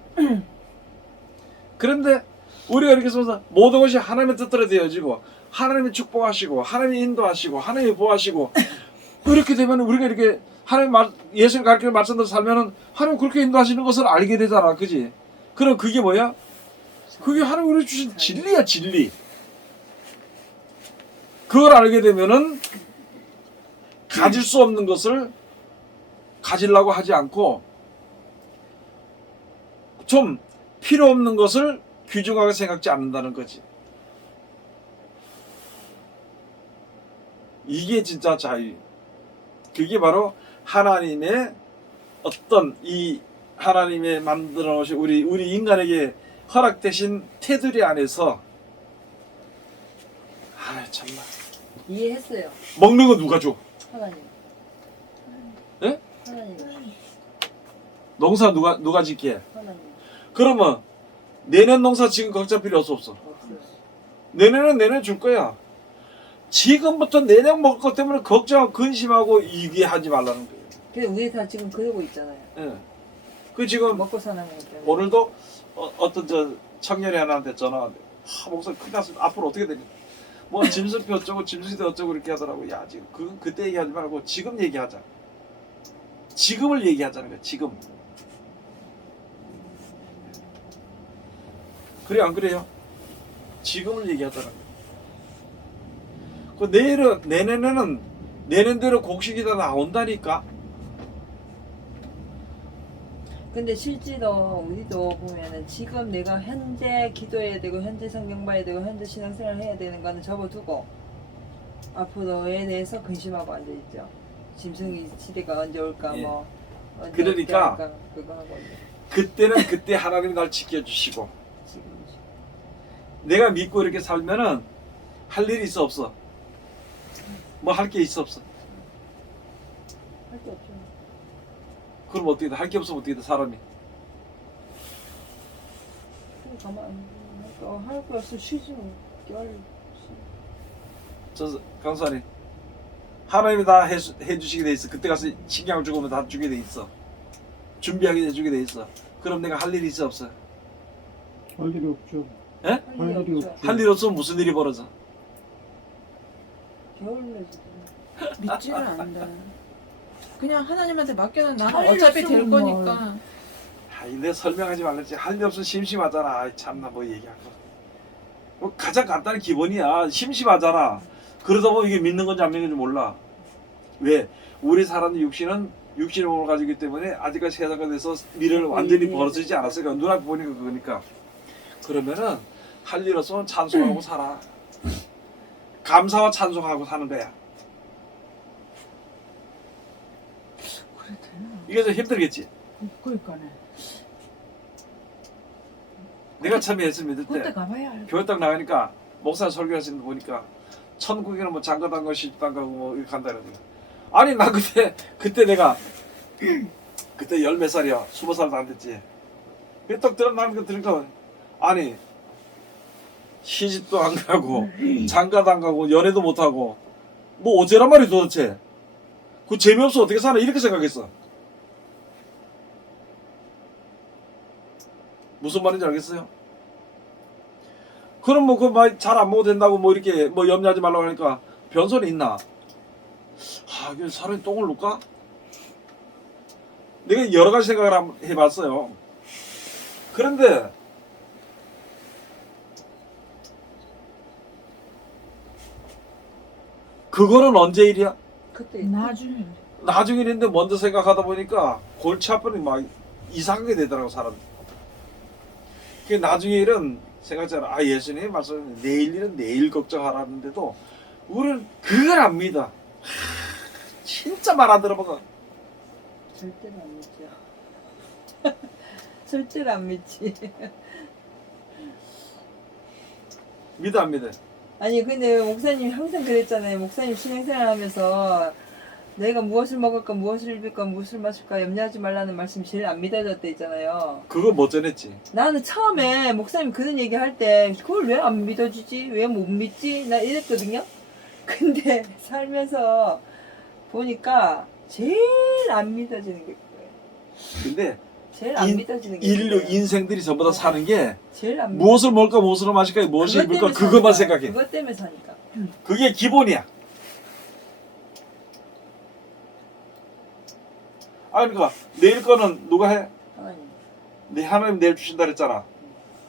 그런데 우리가 이렇게 써서 모든 것이 하나님의 뜻대로 되어지고 하나님이 축복하시고 하나님이 인도하시고 하나님이 보호하시고 이렇게 되면 우리가 이렇게 하나님 예수님 가르치는 말씀대로 살면은 하나님 그렇게 인도하시는 것을 알게 되잖아. 그지? 그럼 그게 뭐야? 그게 하나님 우리 주신 진리야, 진리. 그걸 알게 되면은 가질 수 없는 것을 가지려고 하지 않고 좀 필요 없는 것을 귀중하게 생각지 않는다는 거지. 이게 진짜 자유. 그게 바로 하나님의 어떤 이 하나님의 만들어 놓으신 우리 인간에게 허락되신 테두리 안에서, 아 참나, 이해했어요. 먹는 거 누가 줘? 하나님. 예? 하나님. 농사 누가 짓게? 하나님. 그러면 내년 농사 지금 걱정 필요 없어? 없어요. 내년은 내년 줄 거야. 지금부터 내년 먹을 것 때문에 걱정하고 근심하고 이게 하지 말라는 거예요. 근데 우리 다 지금 그러고 있잖아요. 예. 그 지금 먹고 사는 거 때문에. 오늘도 어떤 저 청년이 하나한테 전화 왔는데, 목소리 크게 났습니다. 앞으로 어떻게 되냐? 뭐 짐승표 어쩌고 짐승대 어쩌고 이렇게 하더라고. 야 지금 그때 얘기하지 말고 지금 얘기하자. 지금을 얘기하자는 거야. 지금. 그래 안 그래요? 지금을 얘기하자는 거야. 그 내년에는 내년대로 곡식이 다 나온다니까. 근데 실제로 우리도 보면은 지금 내가 현재 기도해야 되고 현재 성경 봐야 되고 현재 신앙생활 해야 되는 거는 접어두고 앞으로에 대해서 근심하고 앉아있죠. 짐승이 시대가 언제 올까 예. 뭐 언제 그러니까 어떻게 할까, 그거 하고 이제 그때는 그때 하나님이 날 지켜주시고, 지금이죠. 내가 믿고 이렇게 살면은 할 일이 있어 없어? 뭐 할 게 있어 없어? 할 게 없죠. 그럼 어떻게 돼? 할 게 없으면 어떻게 돼? 사람이. 그냥 가만 할거 없어 쉬지 뭐. 저 강수아님, 하나님이 다 해주시게 돼 있어. 그때 가서 식량을 주고 오면 다 주게 돼 있어. 준비하게 해주게 돼 있어. 그럼 내가 할 일이 있어 없어? 할 일이 없죠. 예? 할 일이 없죠. 할 일 없으면 무슨 일이 벌어져? 겨울 내지. 믿지를 않는다. 그냥 하나님한테 맡겨놓은 나는 할 어차피 일 될 없으면 거니까. 내가 설명하지 말랬지. 할 일 없으면 심심하잖아. 아이, 참나 뭐 얘기할 거. 뭐 가장 간단한 기본이야. 심심하잖아. 그러다 보면 이게 믿는 건지 안 믿는 건지 몰라. 왜? 우리 사람의 육신은 육신의 몸을 가지고 있기 때문에 아직까지 세상에 대해서 미래를 완전히 벌어지지 않았으니까 눈앞에 보니까 그거니까. 그러면은 할 일 없으면 찬송하고 살아. 감사와 찬송하고 사는 거야. 그래 되나? 이게 좀 힘들겠지. 그러니까네. 내가 처음에 예수 믿을 그때 때 가봐야 알고. 교회 딱 나가니까 목사 설교하시는 거 보니까 천국에는 뭐 장가 단거 시집단 가고 뭐 이렇게 간다 그러더니 아니 나 그때 내가 그때 10몇 살이야 20살도 안 됐지 그게 딱 나는 거 들으니까 아니 시집도 안 가고 장가도 안 가고 연애도 못 하고 뭐 어째란 말이 도대체 그 재미없어 어떻게 사나 이렇게 생각했어. 무슨 말인지 알겠어요? 그럼 뭐 그 말 잘 안 먹어도 된다고 뭐 이렇게 뭐 염려하지 말라고 하니까 변선이 있나? 아, 이게 사람이 똥을 놓을까? 내가 여러 가지 생각을 해봤어요. 그런데 그거는 언제 일이야? 그때 나중에. 나중에 일인데 먼저 생각하다 보니까 골치 아프니 막 이상하게 되더라고 사람. 그 나중에 일은 생각하잖아. 아 예수님이 말씀 내일 일은 내일 걱정하라는데도 우리는 그걸 안 믿어. 하, 진짜 말 안 들어보고. 절대로 안 믿죠. 절대로 안 믿지. 믿어 안 믿어? 아니 근데 목사님이 항상 그랬잖아요. 목사님 신앙생활 하면서 내가 무엇을 먹을까 무엇을 입을까 무엇을 마실까 염려하지 말라는 말씀이 제일 안 믿어졌다 있잖아요. 그거 못 전했지. 나는 처음에 목사님 그런 얘기 할 때 그걸 왜 안 믿어주지? 왜 못 믿지? 나 이랬거든요. 근데 살면서 보니까 제일 안 믿어지는 게 그거예요. 근데 제일 안 인- 믿어지는 게 인류 그거예요. 인생들이 전부 다 사는 게 제일 안 무엇을 먹을까 무엇을 마실까 무엇을 그것 입을까 때문에 그것만 사니까. 생각해. 그것 때문에 사니까. 그게 기본이야. 아 그러니까 내일 거는 누가 해? 하나님 네 하나님 내일 주신다 그랬잖아.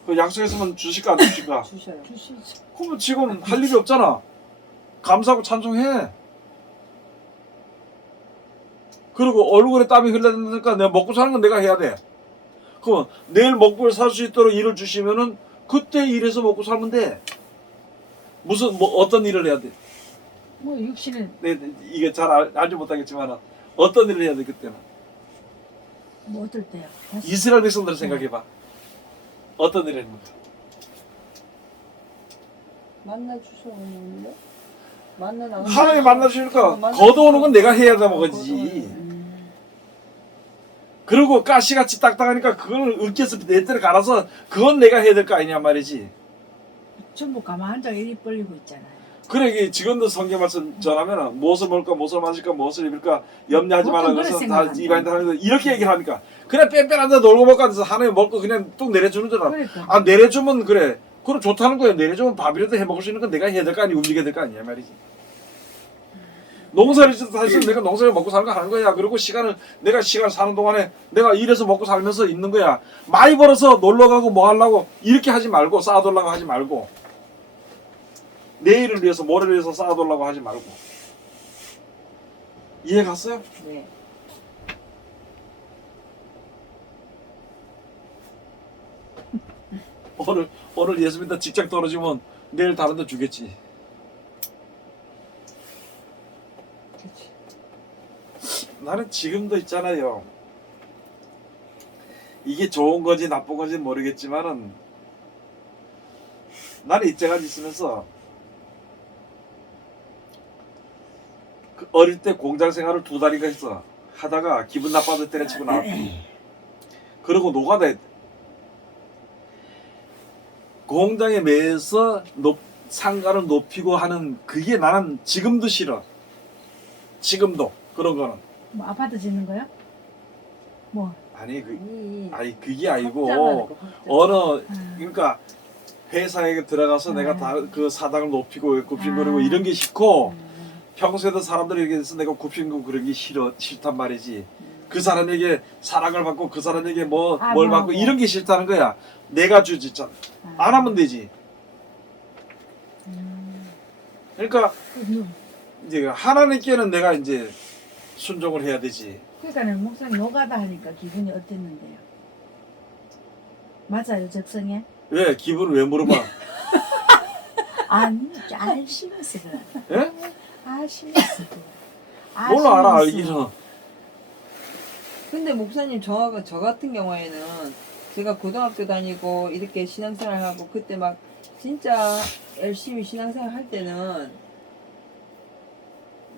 그 약속했으면 주실까 안 주실까? 주셔요. 주시지. 그러면 지금 할 일이 없잖아. 감사하고 찬송해. 그리고 얼굴에 땀이 흘러내니까 내가 먹고 사는 건 내가 해야 돼. 그럼 내일 먹고 살 수 있도록 일을 주시면은 그때 일해서 먹고 살면 돼. 무슨 뭐 어떤 일을 해야 돼? 뭐 육신은 이게 잘 알지 못하겠지만 어떤 일을 해야 돼 그때는? 뭐 어떨 때요? 다시. 이스라엘 백성들을 생각해봐. 어떤 일을 했는가? 만나 주셔오는데 만나 나오는 하나님 만나주니까 걷어오는 건 내가 해야 돼 먹어지지. 그리고 가시같이 딱딱하니까 그걸 으깨서 내 때를 갈아서 그건 내가 해야 될 거 아니냐 말이지. 전부 가만 앉아 입 벌리고 있잖아요. 그래 이게 지금도 성경 말씀 전하면은 무엇을 먹을까 무엇을 마실까 무엇을 입을까 염려하지 말라 보통 그래서 그래 다 생각한다. 이방인들 하는 거 이렇게 얘기를 하니까 그냥 뺑뺑 앉아 놀고 먹고 앉아서 하나님 먹고 그냥 뚝 내려주는 줄 알아. 그러니까. 아 내려주면 그래 그럼 좋다는 거야. 내려주면 밥이라도 해 먹을 수 있는 건 내가 해야 될 거 아니 움직여야 될 거 아니야 말이지. 농사를 사실 내가 농사를 먹고 사는 거 하는 거야. 그리고 내가 시간 사는 동안에 내가 일해서 먹고 살면서 있는 거야. 많이 벌어서 놀러 가고 뭐 하려고 이렇게 하지 말고 쌓아두려고 하지 말고 내일을 위해서 모레를 위해서 쌓아두려고 하지 말고. 이해 갔어요? 네. 오늘 예수 믿다 직장 떨어지면 내일 다른 데 주겠지. 그렇지. 나는 지금도 있잖아요. 이게 좋은 건지 나쁜 건지 모르겠지만은 나는 이때까지 있으면서 그 어릴 때 공장 생활을 2달인가 했어. 하다가 기분 나빠서 때려치고 나왔고 그러고 노가다 했대. 공장에 매여서 상가를 높이고 하는 그게 나는 지금도 싫어. 지금도 그런 거는 뭐 아파트 짓는 거야? 뭐. 아니 아니 그게 확장하는 아니고 거, 확장. 어느 아. 그러니까 회사에 들어가서 내가 다 그 사당을 높이고 굽신거리고 아. 이런 게 싫고 평소에도 사람들이 얘기해서 내가 굽신고 그런 게 싫단 말이지. 그 사람에게 사랑을 받고 그 사람에게 뭘 아, 받고 뭐하고. 이런 게 싫다는 거야. 내가 주지 참. 안 하면 되지. 그러니까 이제 하나님께는 내가 이제 순종을 해야 되지. 그러니까 목사님 노가다 하니까 기분이 어땠는데요? 맞아요, 적성에? 왜 기분을 왜 물어봐? 아니, 알심해서 그래. 예? 알심해서 그래. 뭘 알아 알심해서. 알기는. 근데 목사님 저 같은 경우에는 제가 고등학교 다니고 이렇게 신앙생활 하고 그때 막 진짜 열심히 신앙생활 할 때는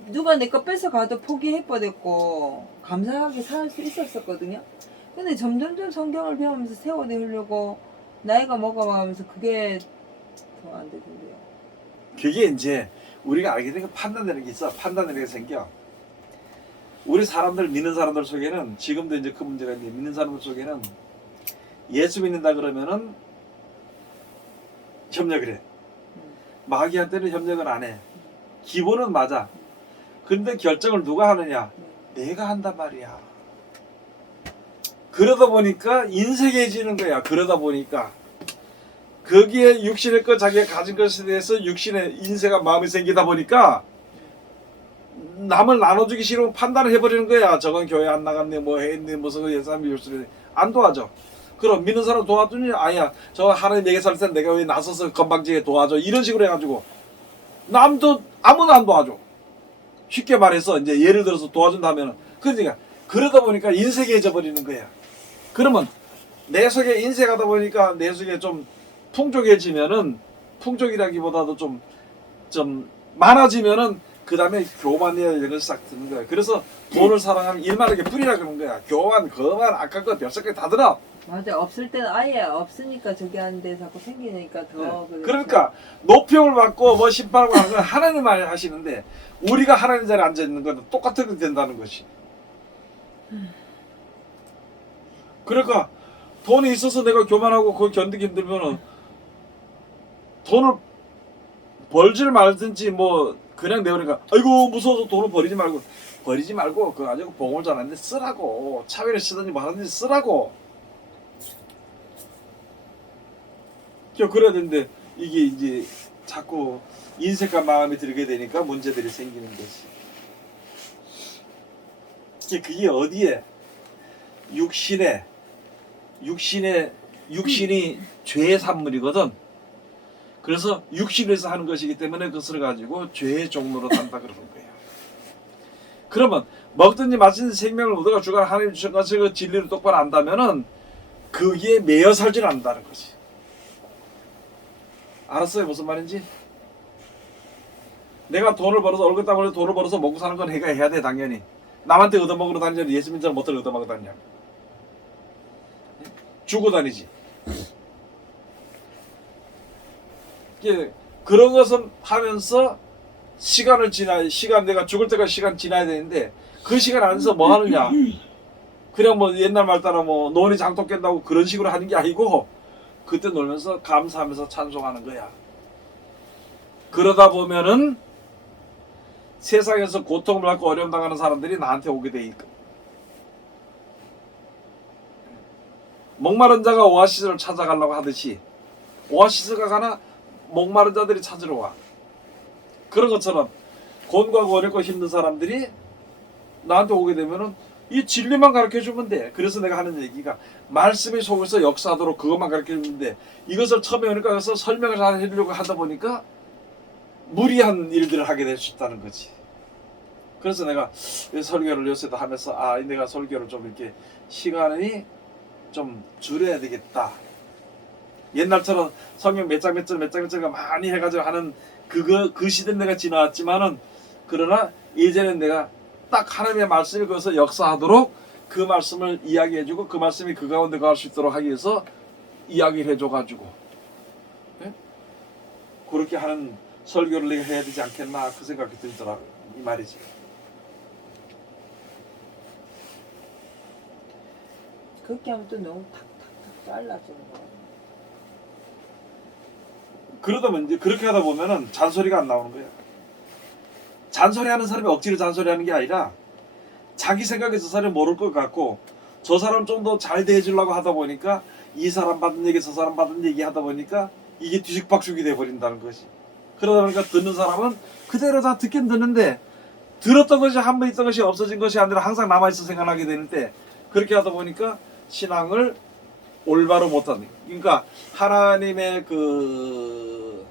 누가 내 거 뺏어가도 포기해버렸고 감사하게 살 수 있었거든요. 근데 점점점 성경을 배우면서 세워내려고 나이가 먹어가면서 그게 더 안 되던데요. 그게 이제 우리가 알게 되는 판단되는 게 있어. 판단되는 게 생겨. 우리 사람들 믿는 사람들 속에는 지금도 이제 그 문제가 있는데 믿는 사람들 속에는 예수 믿는다 그러면은 협력을 해. 마귀한테는 협력을 안 해. 기본은 맞아. 근데 결정을 누가 하느냐? 내가 한단 말이야. 그러다 보니까 인색해지는 거야. 그러다 보니까 거기에 육신의 것 자기가 가진 것에 대해서 육신의 인색한 마음이 생기다 보니까 남을 나눠주기 싫으면 판단을 해버리는 거야. 저건 교회 안 나갔네, 뭐 했네, 무슨 예산비 요소리 안 도와줘. 그럼 믿는 사람 도와주니 아니야. 저 하나님 내게 살 때 내가 왜 나서서 건방지게 도와줘. 이런 식으로 해가지고 남도 아무도 안 도와줘. 쉽게 말해서 이제 예를 들어서 도와준다면은 그러니까 그러다 보니까 인색해져 버리는 거야. 그러면 내 속에 인색하다 보니까 내 속에 좀 풍족해지면은 풍족이라기보다도 좀 많아지면은 그 다음에 교만이야 이런 것이 싹 드는 거야. 그래서 돈을 사랑하면 일만하게 뿌리라 그러는 거야. 교만, 거만, 악한 거 별색까지 다 들어. 맞아. 없을 때는 아예 없으니까 저기 하는데 자꾸 생기니까 더 그렇죠. 그러니까 높임을 받고 뭐 심판하고 하는 건 하나님 말 하시는데 우리가 하나님 자리에 앉아 있는 건 똑같은 게 된다는 것이. 그러니까 돈이 있어서 내가 교만하고 그걸 견디기 힘들면은 돈을 벌지를 말든지 뭐 그냥 내버리니까 아이고 무서워서 돈을 버리지 말고 그거 가지고 봉을 잘하는데 쓰라고 차비를 쓰든지 뭐 하든지 쓰라고. 그래야 되는데 이게 이제 자꾸 인색한 마음이 들게 되니까 문제들이 생기는 거지. 그게 어디에? 육신이 죄의 산물이거든. 그래서 육신에서 하는 것이기 때문에 그것을 가지고 죄의 종로로 산다 그러는 거야. 그러면 먹든지 마시든지 생명을 얻어가 주가 하나님 주신 것을 그 진리를 똑바로 안다면은 거기에 매여 살지는 않는다는 거지. 알았어요? 무슨 말인지? 내가 돈을 벌어서 얼굴 땀 흘려 돈을 벌어서 먹고 사는 건 해야 돼 당연히. 남한테 얻어먹으러 다니지 예수 믿는 사람 못들 얻어먹으러 다니냐. 주고 다니지. 그런 것은 하면서 시간 내가 죽을 때까지 시간 지나야 되는데 그 시간 안에서 뭐 하느냐. 그냥 뭐 옛날 말 따라 뭐 논이 장독 깬다고 그런 식으로 하는 게 아니고 그때 놀면서 감사하면서 찬송하는 거야. 그러다 보면은 세상에서 고통을 받고 어려움 당하는 사람들이 나한테 오게 돼 있고 목마른 자가 오아시스를 찾아가려고 하듯이 오아시스가 가나 목마른 자들이 찾으러 와. 그런 것처럼 곤고하고 어렵고 힘든 사람들이 나한테 오게 되면은 이 진리만 가르쳐주면 돼. 그래서 내가 하는 얘기가 말씀이 속에서 역사하도록 그것만 가르쳐주면 돼. 이것을 처음에 오니까 그래서 설명을 잘 해주려고 하다 보니까 무리한 일들을 하게 될 수 있다는 거지. 그래서 내가 설교를 요새도 하면서 내가 설교를 좀 이렇게 시간이 좀 줄여야 되겠다. 옛날처럼 성경 몇 장 많이 해가지고 하는 그 시대는 내가 지나왔지만은 그러나 예전엔 내가 딱 하나님의 말씀을 거기서 역사하도록 그 말씀을 이야기해주고 그 말씀이 그 가운데 갈 수 있도록 하기 위해서 이야기를 해줘가지고 네? 그렇게 하는 설교를 내가 해야 되지 않겠나 그 생각이 들더라 이 말이지. 그렇게 하면 또 너무 탁탁탁 잘라지는 거야. 그러다 보면 이제 그렇게 하다 보면은 잔소리가 안 나오는 거야. 잔소리하는 사람이 억지로 잔소리하는 게 아니라 자기 생각에 저 사람이 모를 것 같고 저 사람 좀 더 잘 대해주려고 하다 보니까 이 사람 받은 얘기 저 사람 받은 얘기 하다 보니까 이게 뒤죽박죽이 돼버린다는 것이. 그러다 보니까 듣는 사람은 그대로 다 듣긴 듣는데 들었던 것이 한 번 있던 것이 없어진 것이 아니라 항상 남아있어 생각하게 되는데 그렇게 하다 보니까 신앙을 올바로 못하는. 그러니까 하나님의 그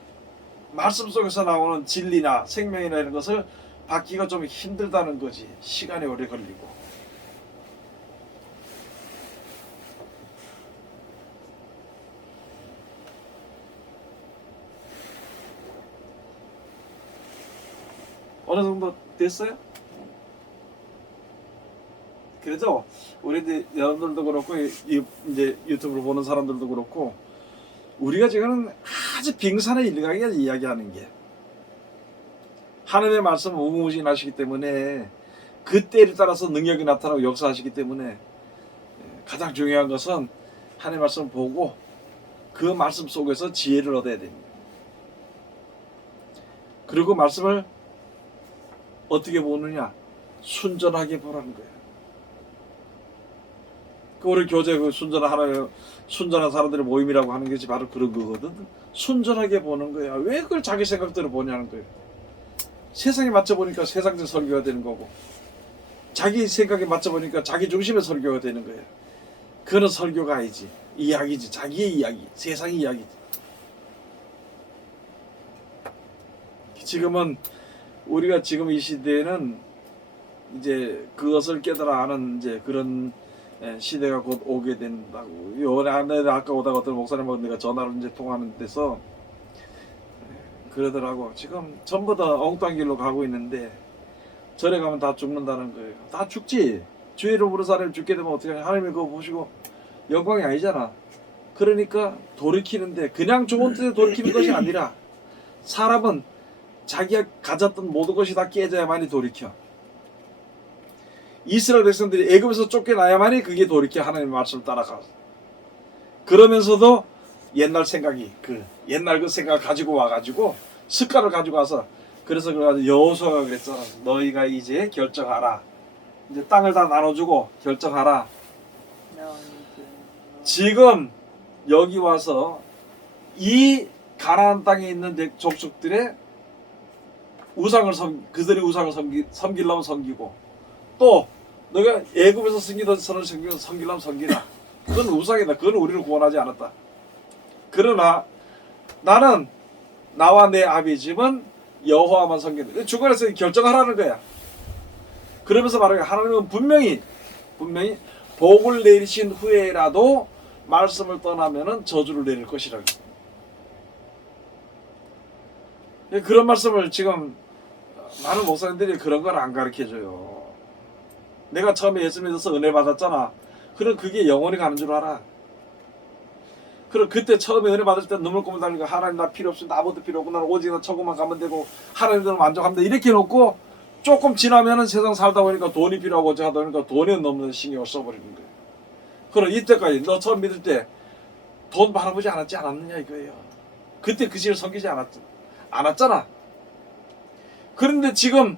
말씀 속에서 나오는 진리나 생명이나 이런 것을 받기가 좀 힘들다는 거지. 시간이 오래 걸리고. 어느 정도 됐어요? 그래도 우리 여러분들도 그렇고 이제 유튜브를 보는 사람들도 그렇고 우리가 지금 아주 빙산의 일각이야 이야기하는 게 하나님의 말씀은 무궁무진하시기 때문에 그 때에 따라서 능력이 나타나고 역사하시기 때문에 가장 중요한 것은 하나님의 말씀을 보고 그 말씀 속에서 지혜를 얻어야 됩니다. 그리고 말씀을 어떻게 보느냐? 순전하게 보라는 거예요. 우리 교제 그 순전한 사람들의 모임이라고 하는 것이 바로 그런 거거든. 순전하게 보는 거야. 왜 그걸 자기 생각대로 보냐는 거예요. 세상에 맞춰보니까 세상적 설교가 되는 거고 자기 생각에 맞춰보니까 자기 중심의 설교가 되는 거예요. 그거는 설교가 아니지. 이야기지. 자기의 이야기. 세상의 이야기지. 지금은 우리가 지금 이 시대에는 이제 그것을 깨달아 아는 이제 그런 시대가 곧 오게 된다고. 아까 오다가 어떤 목사님하고 내가 전화로 이제 통화하는 데서 그러더라고. 지금 전부 다 엉뚱한 길로 가고 있는데 절에 가면 다 죽는다는 거예요. 다 죽지. 주의로 부른 사람이 죽게 되면 어떻게 하냐. 하나님이 그거 보시고 영광이 아니잖아. 그러니까 돌이키는데 그냥 좋은 뜻에 돌이키는 것이 아니라 사람은 자기가 가졌던 모든 것이 다 깨져야만이 돌이켜. 이스라엘 백성들이 애굽에서 쫓겨나야만이 그게 돌이켜 하나님의 말씀을 따라가. 그러면서도 옛날 생각이 옛날 그 생각을 가지고 와가지고 습관을 가지고 와서 그래서 그래가지고 여호수아가 그랬잖아. 너희가 이제 결정하라. 이제 땅을 다 나눠주고 결정하라. 지금 여기 와서 이 가나안 땅에 있는 족속들의 그들의 우상을 섬기려면 섬기고 또 너가 애굽에서 섬기던 선을 섬기려면 섬기라. 그건 우상이다. 그건 우리를 구원하지 않았다. 그러나 나는 나와 내 아비 집은 여호와만 섬긴다. 중간에서 결정하라는 거야. 그러면서 말하는 거야. 하나님은 분명히 복을 내리신 후에라도 말씀을 떠나면은 저주를 내릴 것이라고. 그런 말씀을 지금 많은 목사님들이 그런 걸 안 가르쳐줘요. 내가 처음에 예수 믿어서 은혜 받았잖아. 그럼 그게 영원히 가는 줄 알아. 그럼 그때 처음에 은혜 받을 때 눈물고물 달리고 하나님 나 필요 없습니다. 아무것도 필요 없고 나는 오직 나 천국만 가면 되고 하나님들은 만족합니다. 이렇게 놓고 조금 지나면은 세상 살다 보니까 돈이 필요하고 어쩌다 보니까 돈에 너무 신경을 써버리는 거예요. 그럼 이때까지 너 처음 믿을 때 돈 바라보지 않았느냐 이거예요. 그때 그 신을 섬기지 않았잖아. 그런데 지금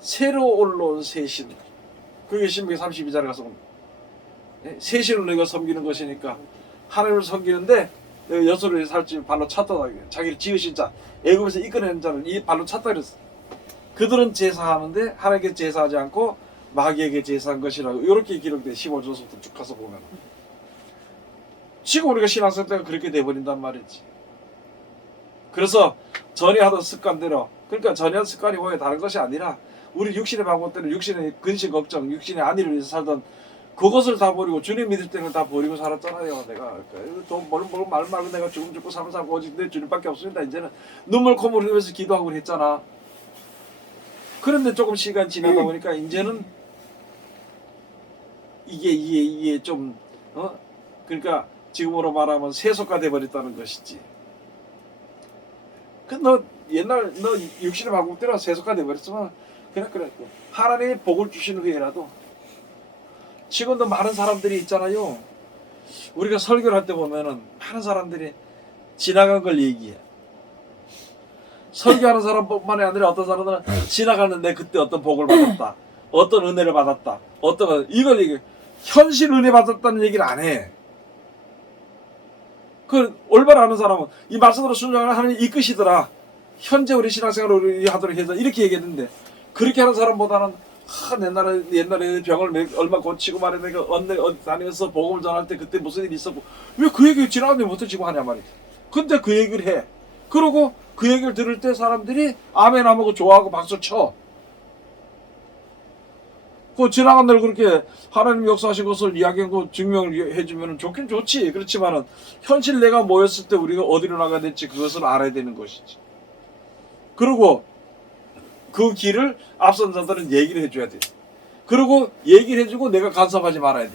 새로 올라온 새 신, 그게 신명기 32장에 가서 새 신을 너희가 섬기는 것이니까 하나님을 섬기는데 여수를 살지 발로 찼다. 자기를 지으신 자, 애굽에서 이끌어낸 자를 이 발로 찼다 그랬어. 그들은 제사하는데 하나님께 제사하지 않고 마귀에게 제사한 것이라고 이렇게 기록돼. 15절부터 쭉 가서 보면 지금 우리가 신앙생 때가 그렇게 돼버린단 말이지. 그래서 전에 하던 습관대로, 그러니까 전에 하던 습관이 뭐예요? 다른 것이 아니라 우리 육신의 방법대로 육신의 근심 걱정, 육신의 안위를 위해서 살던 그것을 다 버리고 주님 믿을 때는 다 버리고 살았잖아요. 내가 뭘 말 말고 내가 죽고 사는 사람 오직 내 주님밖에 없습니다. 이제는 눈물 콧물 흘리면서 기도하고 했잖아. 그런데 조금 시간 지나다 보니까 이제는 이게 좀 그러니까 지금으로 말하면 세속화 돼버렸다는 것이지. 너 옛날 너 육신의 방법대로 세속화 돼버렸으면 그래 하나님이 복을 주신 후에라도 지금도 많은 사람들이 있잖아요. 우리가 설교를 할 때 보면은 많은 사람들이 지나간 걸 얘기해. 설교하는 사람뿐만이 아니라 어떤 사람들은 지나가는데 그때 어떤 복을 받았다, 어떤 은혜를 받았다, 이걸 얘기해. 현실 은혜 받았다는 얘기를 안 해. 그 올바로 아는 사람은 이 말씀으로 순종하는 하나님이 이끄시더라. 현재 우리 신앙생활을 하도록 해서 이렇게 얘기했는데 그렇게 하는 사람보다는 옛날에 병을 얼마 고치고 말해 내가 어디 다니면서 복음을 전할 때 그때 무슨 일이 있었고 왜 그 얘기 지나갔는데 못 지고 하냐 말이지. 근데 그 얘기를 해. 그러고 그 얘기를 들을 때 사람들이 아멘 하고 좋아하고 박수 쳐. 그 지나간 날 그렇게 하나님 역사하신 것을 이야기하고 증명을 해주면 좋긴 좋지. 그렇지만은 현실 내가 모였을 때 우리가 어디로 나가야 될지 그것을 알아야 되는 것이지. 그리고 그 길을 앞선 자들은 얘기를 해줘야 돼. 그리고 얘기를 해주고 내가 간섭하지 말아야 돼.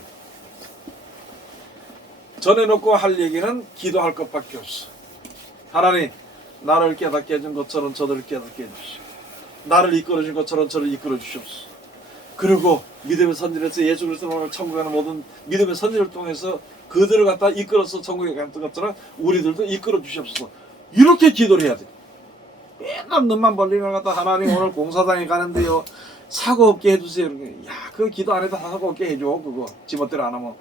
전해놓고 할 얘기는 기도할 것밖에 없어. 하나님, 나를 깨닫게 해준 것처럼 저들을 깨닫게 해주시오. 나를 이끌어준 것처럼 저를 이끌어 주시옵소서. 그리고 믿음의 선지로서 예수 그리스도를 천국에 가는 모든 믿음의 선지를 통해서 그들을 갖다 이끌어서 천국에 가는 것처럼 우리들도 이끌어 주시옵소서. 이렇게 기도를 해야 돼. 맨날 눈만 벌리면 갖다 하나님 오늘 공사장에 가는데요 사고 없게 해주세요. 야, 그 기도 안 해도 사고 없게 해줘. 그거 지멋대로 안 하면.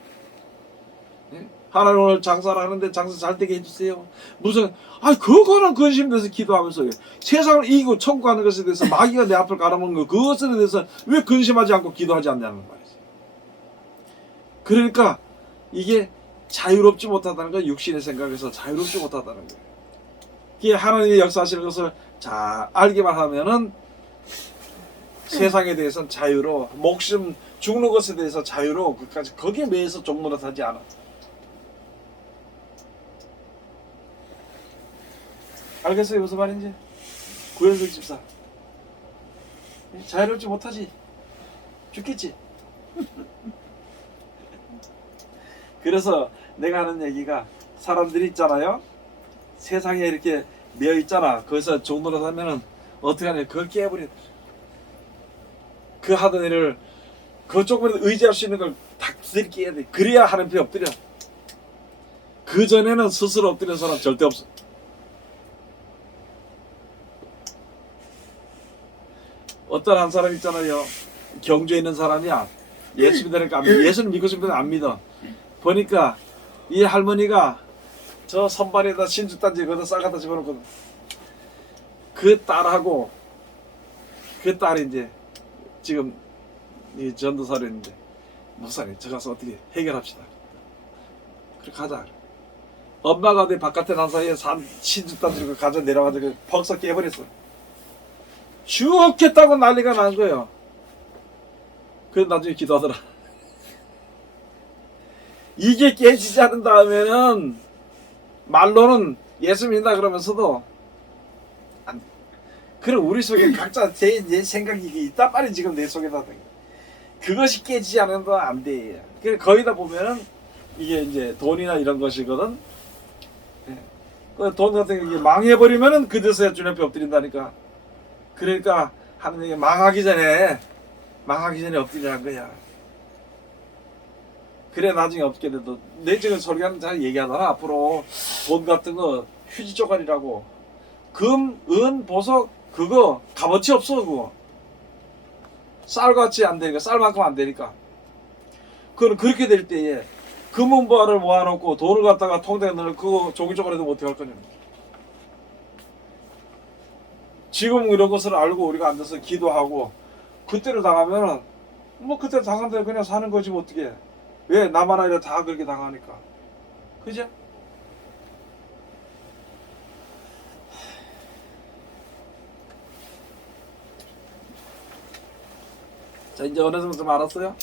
예? 하나님 오늘 장사를 하는데 장사 잘 되게 해주세요. 무슨 그거는 근심돼서 기도하면서 세상을 이기고 천국 가는 것에 대해서 마귀가 내 앞을 가로막는 거 그것에 대해서 왜 근심하지 않고 기도하지 않냐는 말이지. 그러니까 이게 자유롭지 못하다는 건 육신의 생각에서 자유롭지 못하다는 거예요. 이게 하나님의 역사하시는 것을 잘 알기만 하면은 세상에 대해서는 자유로 목숨 죽는 것에 대해서 자유로 그까지 거기에 매여서 종노릇하지 않아. 알겠어요? 무슨 말인지? 구현석 집사 자유롭지 못하지? 죽겠지? 그래서 내가 하는 얘기가 사람들이 있잖아요 세상에 이렇게 매여 있잖아 거기서 종노릇 하면은 어떻게 하냐 그걸 깨버려. 그 하던 일을 그 조금이라도 의지할 수 있는 걸 다 깨야 돼. 그래야 하나님 앞에 엎드려. 그 전에는 스스로 엎드리는 사람 절대 없어. 어떤 한 사람 있잖아요. 경주에 있는 사람이야. 예수 믿으니까 안 믿어. 예수는 믿고 싶으면 안 믿어. 보니까 이 할머니가 저 선반에다 신주단지 거기다 싸가다 집어넣거든. 그 딸하고 그 딸이 이제 지금 이 전도사였는데 목사님 저 가서 어떻게 해결합시다. 그래 가자. 엄마가 내 바깥에 난 사이에 신주단지 가져 내려가지고 퍽석 깨버렸어. 죽겠다고 난리가 난 거예요. 그래서 나중에 기도하더라. 이게 깨지지 않은 다음에는 말로는 예수 믿는다 그러면서도 안 돼. 그럼 우리 속에 각자 내 생각이 있단 말이 지금 내 속에다. 그것이 깨지지 않으면 안 돼. 그래 거기다 보면은 이게 이제 돈이나 이런 것이거든. 돈 같은 게 망해버리면은 그제서야 주님 앞에 엎드린다니까. 그러니까 하나님이 망하기 전에 엎드리라는 거야. 그래 나중에 없게 돼도 내 지금 설교하는 잘 얘기하잖아. 앞으로 돈 같은 거 휴지 쪼가리라고 금, 은, 보석 그거 값어치 없어. 그거 쌀같이 안 되니까 쌀만큼 안 되니까. 그건 그렇게 될 때에 금은보화를 모아놓고 돈을 갖다가 통장에 넣으면 그거 종이 쪼가리도 못 해갈 거냐. 지금 이런 것을 알고 우리가 앉아서 기도하고 그때를 당하면은 뭐 그때 당한 대로 그냥 사는 거지 뭐 어떻게. 왜 나만 아니라 다 그렇게 당하니까. 그죠? 자 이제 어느 정도 좀 알았어요?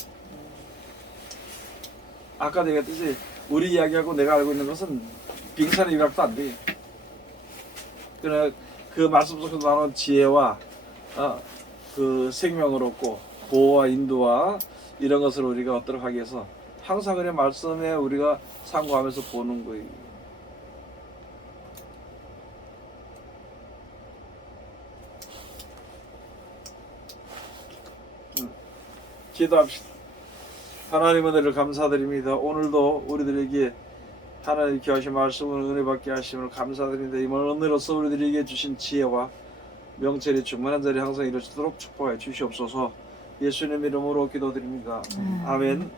아까 내가 했듯이 우리 이야기하고 내가 알고 있는 것은 빙산의 일각도 안 돼. 그러나 그 말씀 속에서 나오는 지혜와 그 생명을 얻고 보호와 인도와 이런 것을 우리가 얻도록 하기 위해서 항상 그냥 말씀에 우리가 상고하면서 보는 거예요. 기도합시다. 하나님 은혜를 감사드립니다. 오늘도 우리들에게 하나님 귀하신 말씀을 은혜받게 하심을 감사드립니다. 이 은혜로서 우리들에게 주신 지혜와 명철이 충만한 자리 항상 이루어지도록 축복해 주시옵소서. 예수님 이름으로 기도드립니다. 아멘.